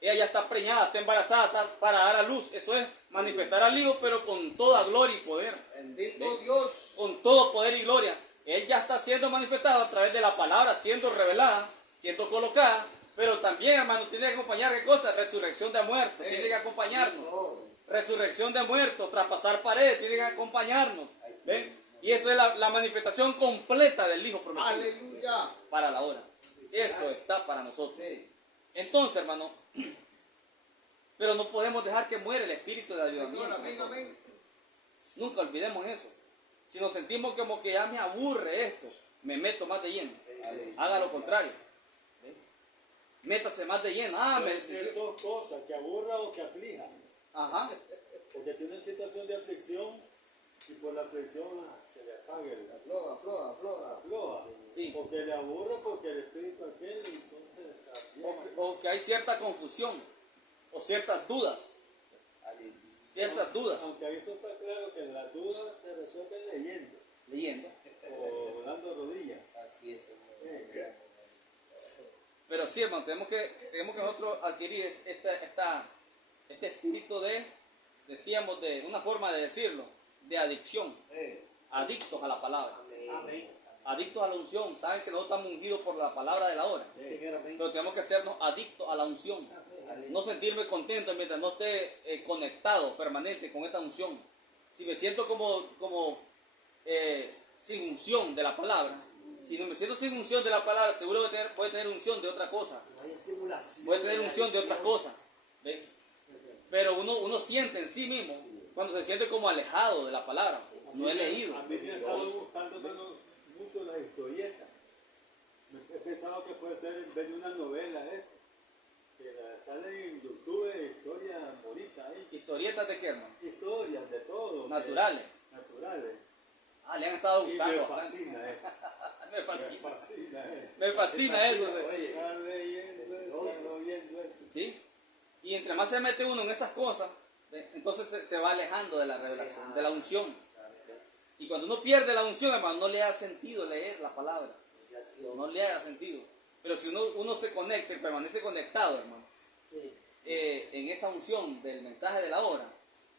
Ella ya está preñada, está embarazada, está para dar a luz. Eso es manifestar al Hijo, pero con toda gloria y poder. Bendito Dios. Con todo poder y gloria. Él ya está siendo manifestado a través de la palabra, siendo revelada, siendo colocada. Pero también, hermano, tiene que acompañar, ¿qué cosa? Resurrección de muertos, tiene que acompañarnos. Resurrección de muertos, traspasar paredes, tiene que acompañarnos. ¿Ven? Y eso es la manifestación completa del Hijo prometido. Aleluya. Para la hora. Eso está para nosotros. Entonces, hermano, pero no podemos dejar que muera el espíritu de Señor, avivamiento. amén, amén. Nunca olvidemos eso. Si nos sentimos como que ya me aburre esto, me meto más de lleno. Haga lo contrario. Métase más de lleno. Puede ser dos cosas, que aburra o que aflija. Ajá. Porque tiene una situación de aflicción y por la aflicción se le apaga el Afloja, afloja, afloja. afloja. Sí. Porque le aburre, porque el espíritu aquel, entonces O que hay cierta confusión o ciertas dudas. Ciertas dudas. Aunque eso está claro que las dudas se resuelven leyendo Leyendo. o dando rodillas. Así es, Señor. Pero sí, hermano, tenemos que nosotros adquirir este espíritu decíamos, de una forma de decirlo, de adicción. Adictos a la palabra. Amén. Adictos a la unción. Saben que nosotros estamos ungidos por la palabra de la hora. Señor, amén. Pero tenemos que hacernos adictos a la unción. No sentirme contento mientras no esté conectado permanente con esta unción. Si me siento como sin unción de la palabra, si no me siento sin unción de la palabra, seguro voy a tener unción de otra cosa. No hay estimulación. Voy a tener unción de otras cosas. ¿Ven? Pero uno siente en sí mismo cuando se siente como alejado de la palabra. No he leído. A mí me ha estado gustando mucho las historietas. He pensado que puede ser en vez de una novela eso. Que salen en YouTube historias bonitas ahí. ¿Historietas de qué, hermano? Historias de todo. Naturales. Naturales. Ah, le han estado Y gustando. me bastante. fascina eso. Me Me fascina. fascina eso. Me fascina eso. Estar leyendo eso, estar oyendo eso. ¿Sí? Y entre más se mete uno en esas cosas, entonces se va alejando de la revelación, de la unción. Y cuando uno pierde la unción, hermano, no le da sentido leer la palabra. No le da sentido. Pero si uno se conecta y permanece conectado, hermano, en esa unción del mensaje de la hora,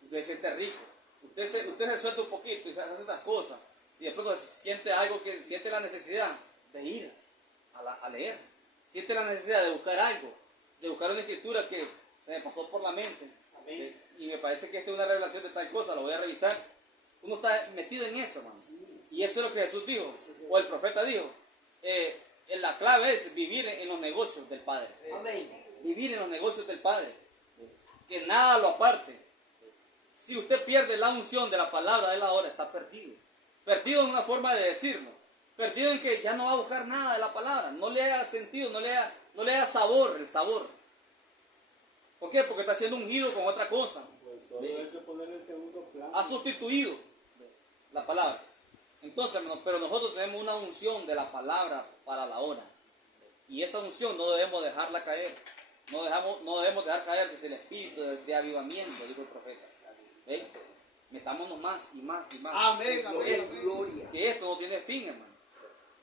usted se siente rico. Usted se suelta un poquito y se hace otras cosas. Y después siente algo siente la necesidad de ir a leer. Siente la necesidad de buscar algo, de buscar una escritura que se me pasó por la mente. Y me parece que esta es una revelación de tal cosa, lo voy a revisar. Uno está metido en eso, hermano. Y eso es lo que Jesús dijo, o el profeta dijo. La clave es vivir en los negocios del Padre. Amén. Vivir en los negocios del Padre. Que nada lo aparte. Si usted pierde la unción de la palabra de la hora, está perdido. perdido en una forma de decirlo, perdido en que ya no va a buscar nada de la palabra, no le haga sentido, no le haga sabor, el sabor. ¿Por qué? Porque está siendo ungido con otra cosa. Pues solo hay que poner en segundo plano. Ha sustituido la palabra. Entonces, hermano, pero nosotros tenemos una unción de la palabra para la hora. Y esa unción no debemos dejarla caer. No debemos dejar caer que es el espíritu de avivamiento, dijo el profeta. ¿Ven? Metámonos más y más y más. Amén, amén, Que- amén. Gloria. Que esto no tiene fin, hermano.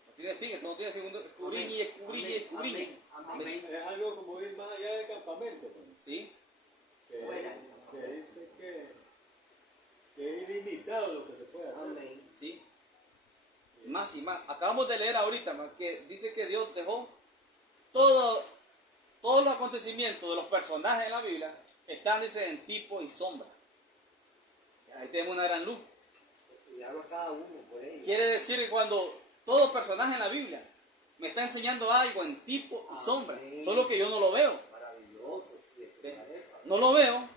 No tiene fin, esto no tiene fin. Escudriñe y escudriñe y escudriñe. Amén. Es algo como ir más allá del campamento, pues, ¿Sí? que, Bueno. que dice que es ilimitado lo que se puede hacer. Amén. ¿Sí? Más y más. Acabamos de leer ahorita, hermano, que dice que Dios dejó todos los acontecimientos de los personajes en la Biblia están, dice, en tipo y sombra. Ahí tenemos una gran luz. Estudiarlo a cada uno por ello. Quiere decir que cuando todo personaje en la Biblia me está enseñando algo en tipo y sombra, Amén. solo que yo no lo veo. Maravilloso, sí, estudiar eso. No lo veo,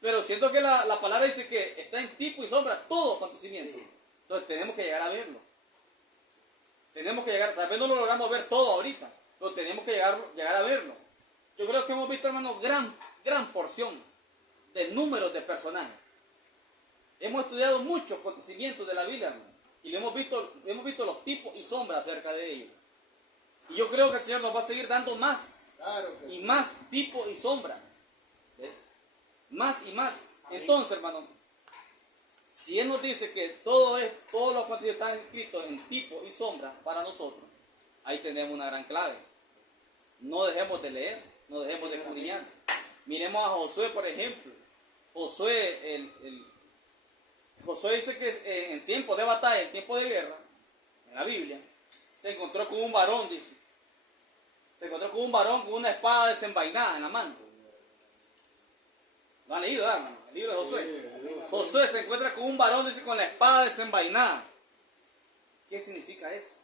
pero siento que la palabra dice que está en tipo y sombra todo acontecimiento. Sí. Entonces tenemos que llegar a verlo. Tenemos que llegar, tal vez no lo logramos ver todo ahorita, pero tenemos que llegar a verlo. Yo creo que hemos visto, hermano, gran porción de números de personajes. Hemos estudiado muchos acontecimientos de la Biblia, hermano, y hemos visto los tipos y sombras acerca de ellos. Y yo creo que el Señor nos va a seguir dando más Claro que y sí. más tipo y sombra. ¿Ve? Más y más. Amén. Entonces, hermano, si Él nos dice que todos los acontecimientos están escritos en tipo y sombra para nosotros, ahí tenemos una gran clave. No dejemos de leer, no dejemos de escudriñar. Miremos a Josué, por ejemplo. Josué dice que en tiempo de batalla, en tiempo de guerra, en la Biblia, se encontró con un varón, dice. Se encontró con un varón con una espada desenvainada en la mano. ¿Lo han leído, hermano? El libro de Josué. Josué se encuentra con un varón, dice, con la espada desenvainada. ¿Qué significa eso?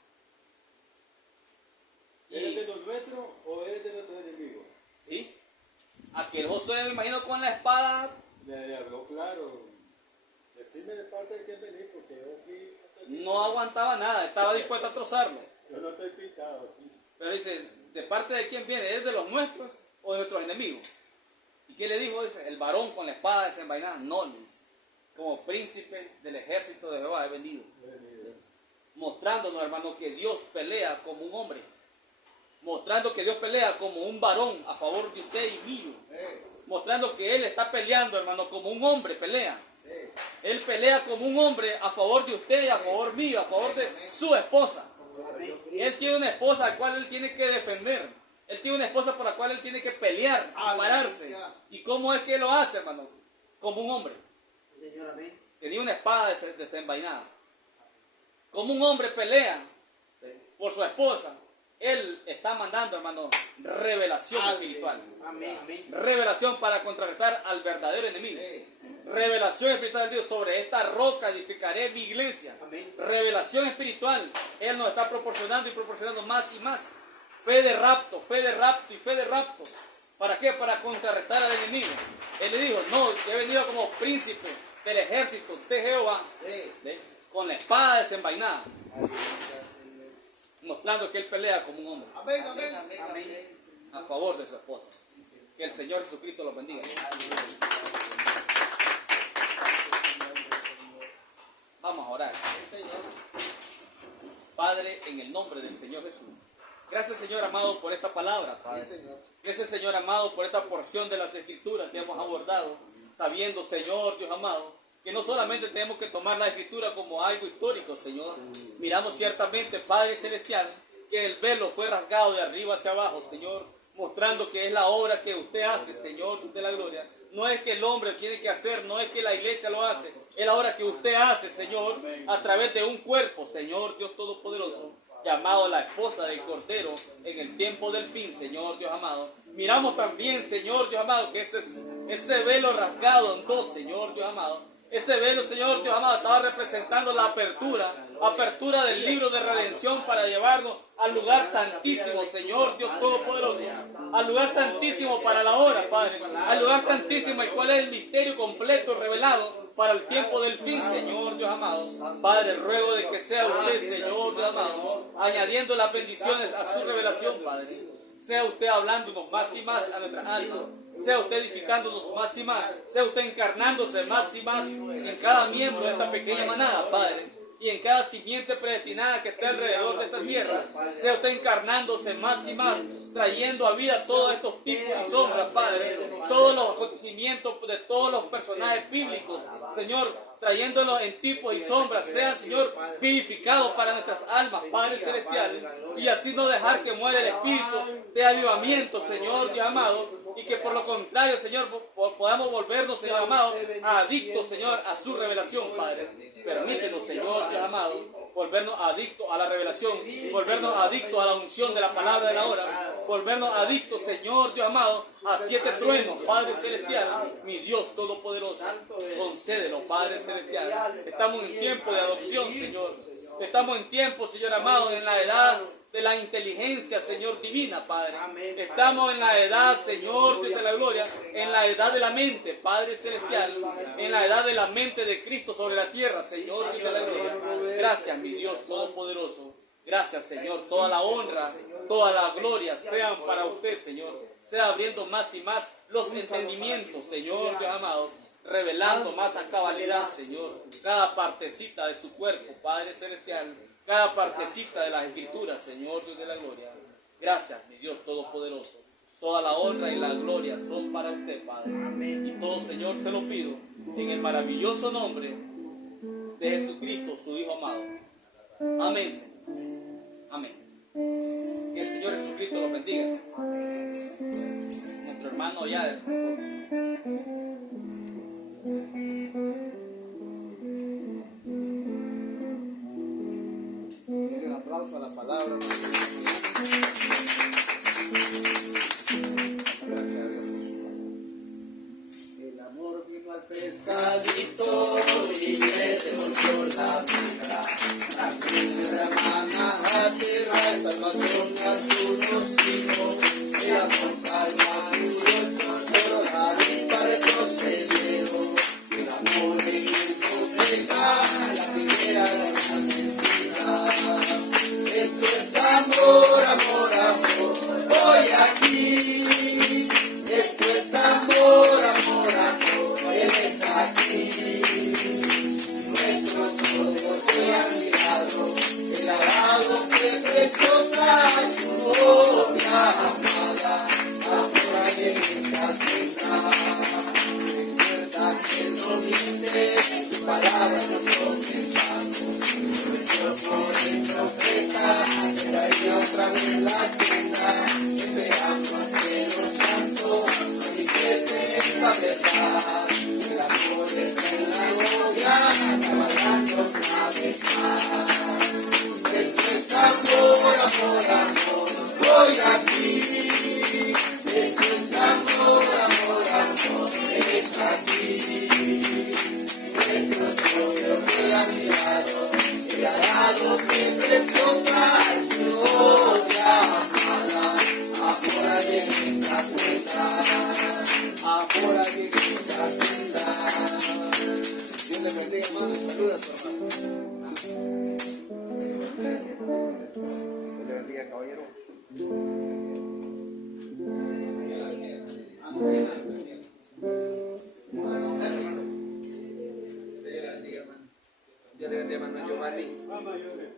¿Eres de los nuestros o eres de nuestros enemigos? ¿Sí? Aquel Josué, me imagino, con la espada, Le habló claro. Decime de parte de quién venís, porque yo aquí no aguantaba nada, estaba dispuesto a trozarlo. yo no estoy pintado. Pero dice, ¿de parte de quién viene? ¿Es de los nuestros o de nuestros enemigos? ¿Y qué le dijo? Dice, el varón con la espada desenvainada, no, le dice, como príncipe del ejército de Jehová he venido. Mostrándonos, hermano, que Dios pelea como un hombre. Mostrando que Dios pelea como un varón a favor de usted y mío. Mostrando que Él está peleando, hermano, como un hombre pelea. Él pelea como un hombre a favor de usted y a favor mío, a favor de su esposa. Él tiene una esposa a la cual Él tiene que defender. Él tiene una esposa por la cual Él tiene que pelear, pararse. ¿Y cómo es que lo hace, hermano? Como un hombre. Señor, amén. Tenía una espada desenvainada. Como un hombre pelea por su esposa, Él está mandando, hermano, revelación espiritual. Amén. Amén. Revelación para contrarrestar al verdadero enemigo. Revelación espiritual de Dios. Sobre esta roca edificaré mi iglesia. Amén. Revelación espiritual. Él nos está proporcionando y proporcionando más y más. Fe de rapto y fe de rapto. ¿Para qué? Para contrarrestar al enemigo. Él le dijo, no, yo he venido como príncipe del ejército de Jehová, ¿ve? Con la espada desenvainada, mostrando que Él pelea como un hombre Amén, amén. Amén. a favor de su esposa. Que el Señor Jesucristo los bendiga. Vamos a orar. Sí, Señor. Padre, en el nombre del Señor Jesús. Gracias, Señor amado, por esta palabra, Padre. Sí, Señor. Gracias, Señor amado, por esta porción de las Escrituras que hemos abordado, sabiendo, Señor Dios amado, que no solamente tenemos que tomar la Escritura como algo histórico, Señor. Miramos ciertamente, Padre Celestial, que el velo fue rasgado de arriba hacia abajo, Señor, mostrando que es la obra que usted hace, Señor de la gloria. No es que el hombre tiene que hacer, no es que la iglesia lo hace, es la obra que usted hace, Señor, a través de un cuerpo, Señor Dios Todopoderoso, llamado la esposa del Cordero en el tiempo del fin, Señor Dios amado. Miramos también, Señor Dios amado, que ese velo rasgado en dos, Señor Dios amado. Ese velo, Señor Dios amado, estaba representando la apertura del libro de redención para llevarnos al lugar santísimo, Señor Dios Todopoderoso, al lugar santísimo para la hora, Padre, al lugar santísimo, el cual es el misterio completo revelado para el tiempo del fin, Señor Dios amado. Padre, ruego de que sea usted, Señor Dios amado, añadiendo las bendiciones a su revelación, Padre. Sea usted hablándonos más y más a nuestra alma, sea usted edificándonos más y más, sea usted encarnándose más y más en cada miembro de esta pequeña manada, Padre, y en cada simiente predestinada que esté alrededor de esta tierra, sea usted encarnándose más y más, trayendo a vida todos estos tipos y sombras, Padre, todos los acontecimientos de todos los personajes bíblicos, Señor, trayéndolos en tipos y sombras, sean, Señor, vivificados para nuestras almas, Padre Celestial, y así no dejar que muera el espíritu de avivamiento, Señor Dios amado, y que por lo contrario, Señor, podamos volvernos, Señor amado, adictos, Señor, a su revelación, Padre. Permítenos, Señor Dios amado, volvernos adictos a la revelación, volvernos adictos a la unción de la palabra de la hora, volvernos adictos, Señor Dios amado, a 7 truenos, Padre Celestial, mi Dios Todopoderoso, concédelo, Padre Celestial. Estamos en tiempo de adopción, Señor. Estamos en tiempo, Señor amado, en la edad de la inteligencia, Señor divina, Padre. Estamos en la edad, Señor de la gloria, en la edad de la mente, Padre Celestial, en la edad de la mente de Cristo sobre la tierra, Señor de la gloria. Gracias, mi Dios Todopoderoso. Gracias, Señor. Toda la honra, toda la gloria sean para usted, Señor. Sea abriendo más y más los entendimientos, Señor Dios amado, revelando más a cabalidad, Señor, cada partecita de su cuerpo, Padre Celestial, cada partecita de las escrituras, Señor Dios de la gloria. Gracias, mi Dios Todopoderoso. Toda la honra y la gloria son para usted, Padre. Y todo, Señor, se lo pido en el maravilloso nombre de Jesucristo, su Hijo amado. Amén, Señor. Amén. Que el Señor Jesucristo lo bendiga. Nuestro hermano ya. Un aplauso a la palabra. Gracias a Dios. El amor vino al pescadito y le devolvió la vida. La cruz de la hermana a tierra, salvación a sus hijos. El amor calma puro el solo la para retrocedieron. El amor en el profeta, la primera de la mentira. Esto es amor, amor, amor, hoy aquí. Esto es amor, amor, amor, Él está aquí. Nuestros ojos te han mirado, Él ha dado que preciosa su obra amada. Ahora en esta tierra, recuerda que Él no miente, su palabra no confesamos. Por el profeta, traía otra vez la senda, esperamos que los santos manifiesten la verdad. El amor está en la gloria, cabalgando una vez más. Esto es amor, amor, amor, hoy aquí. Esto es amor, amor, amor, Él está aquí. Nuestros ojos te han mirado, Él ha dado que preciosa es su obra amada. Ahora viene esta cuenta, ahora viene esta cuenta. Dios le bendiga, hermano, saluda a su hermano. Dios le bendiga, caballero. Dios le bendiga, hermano Giovanni. Más mayores.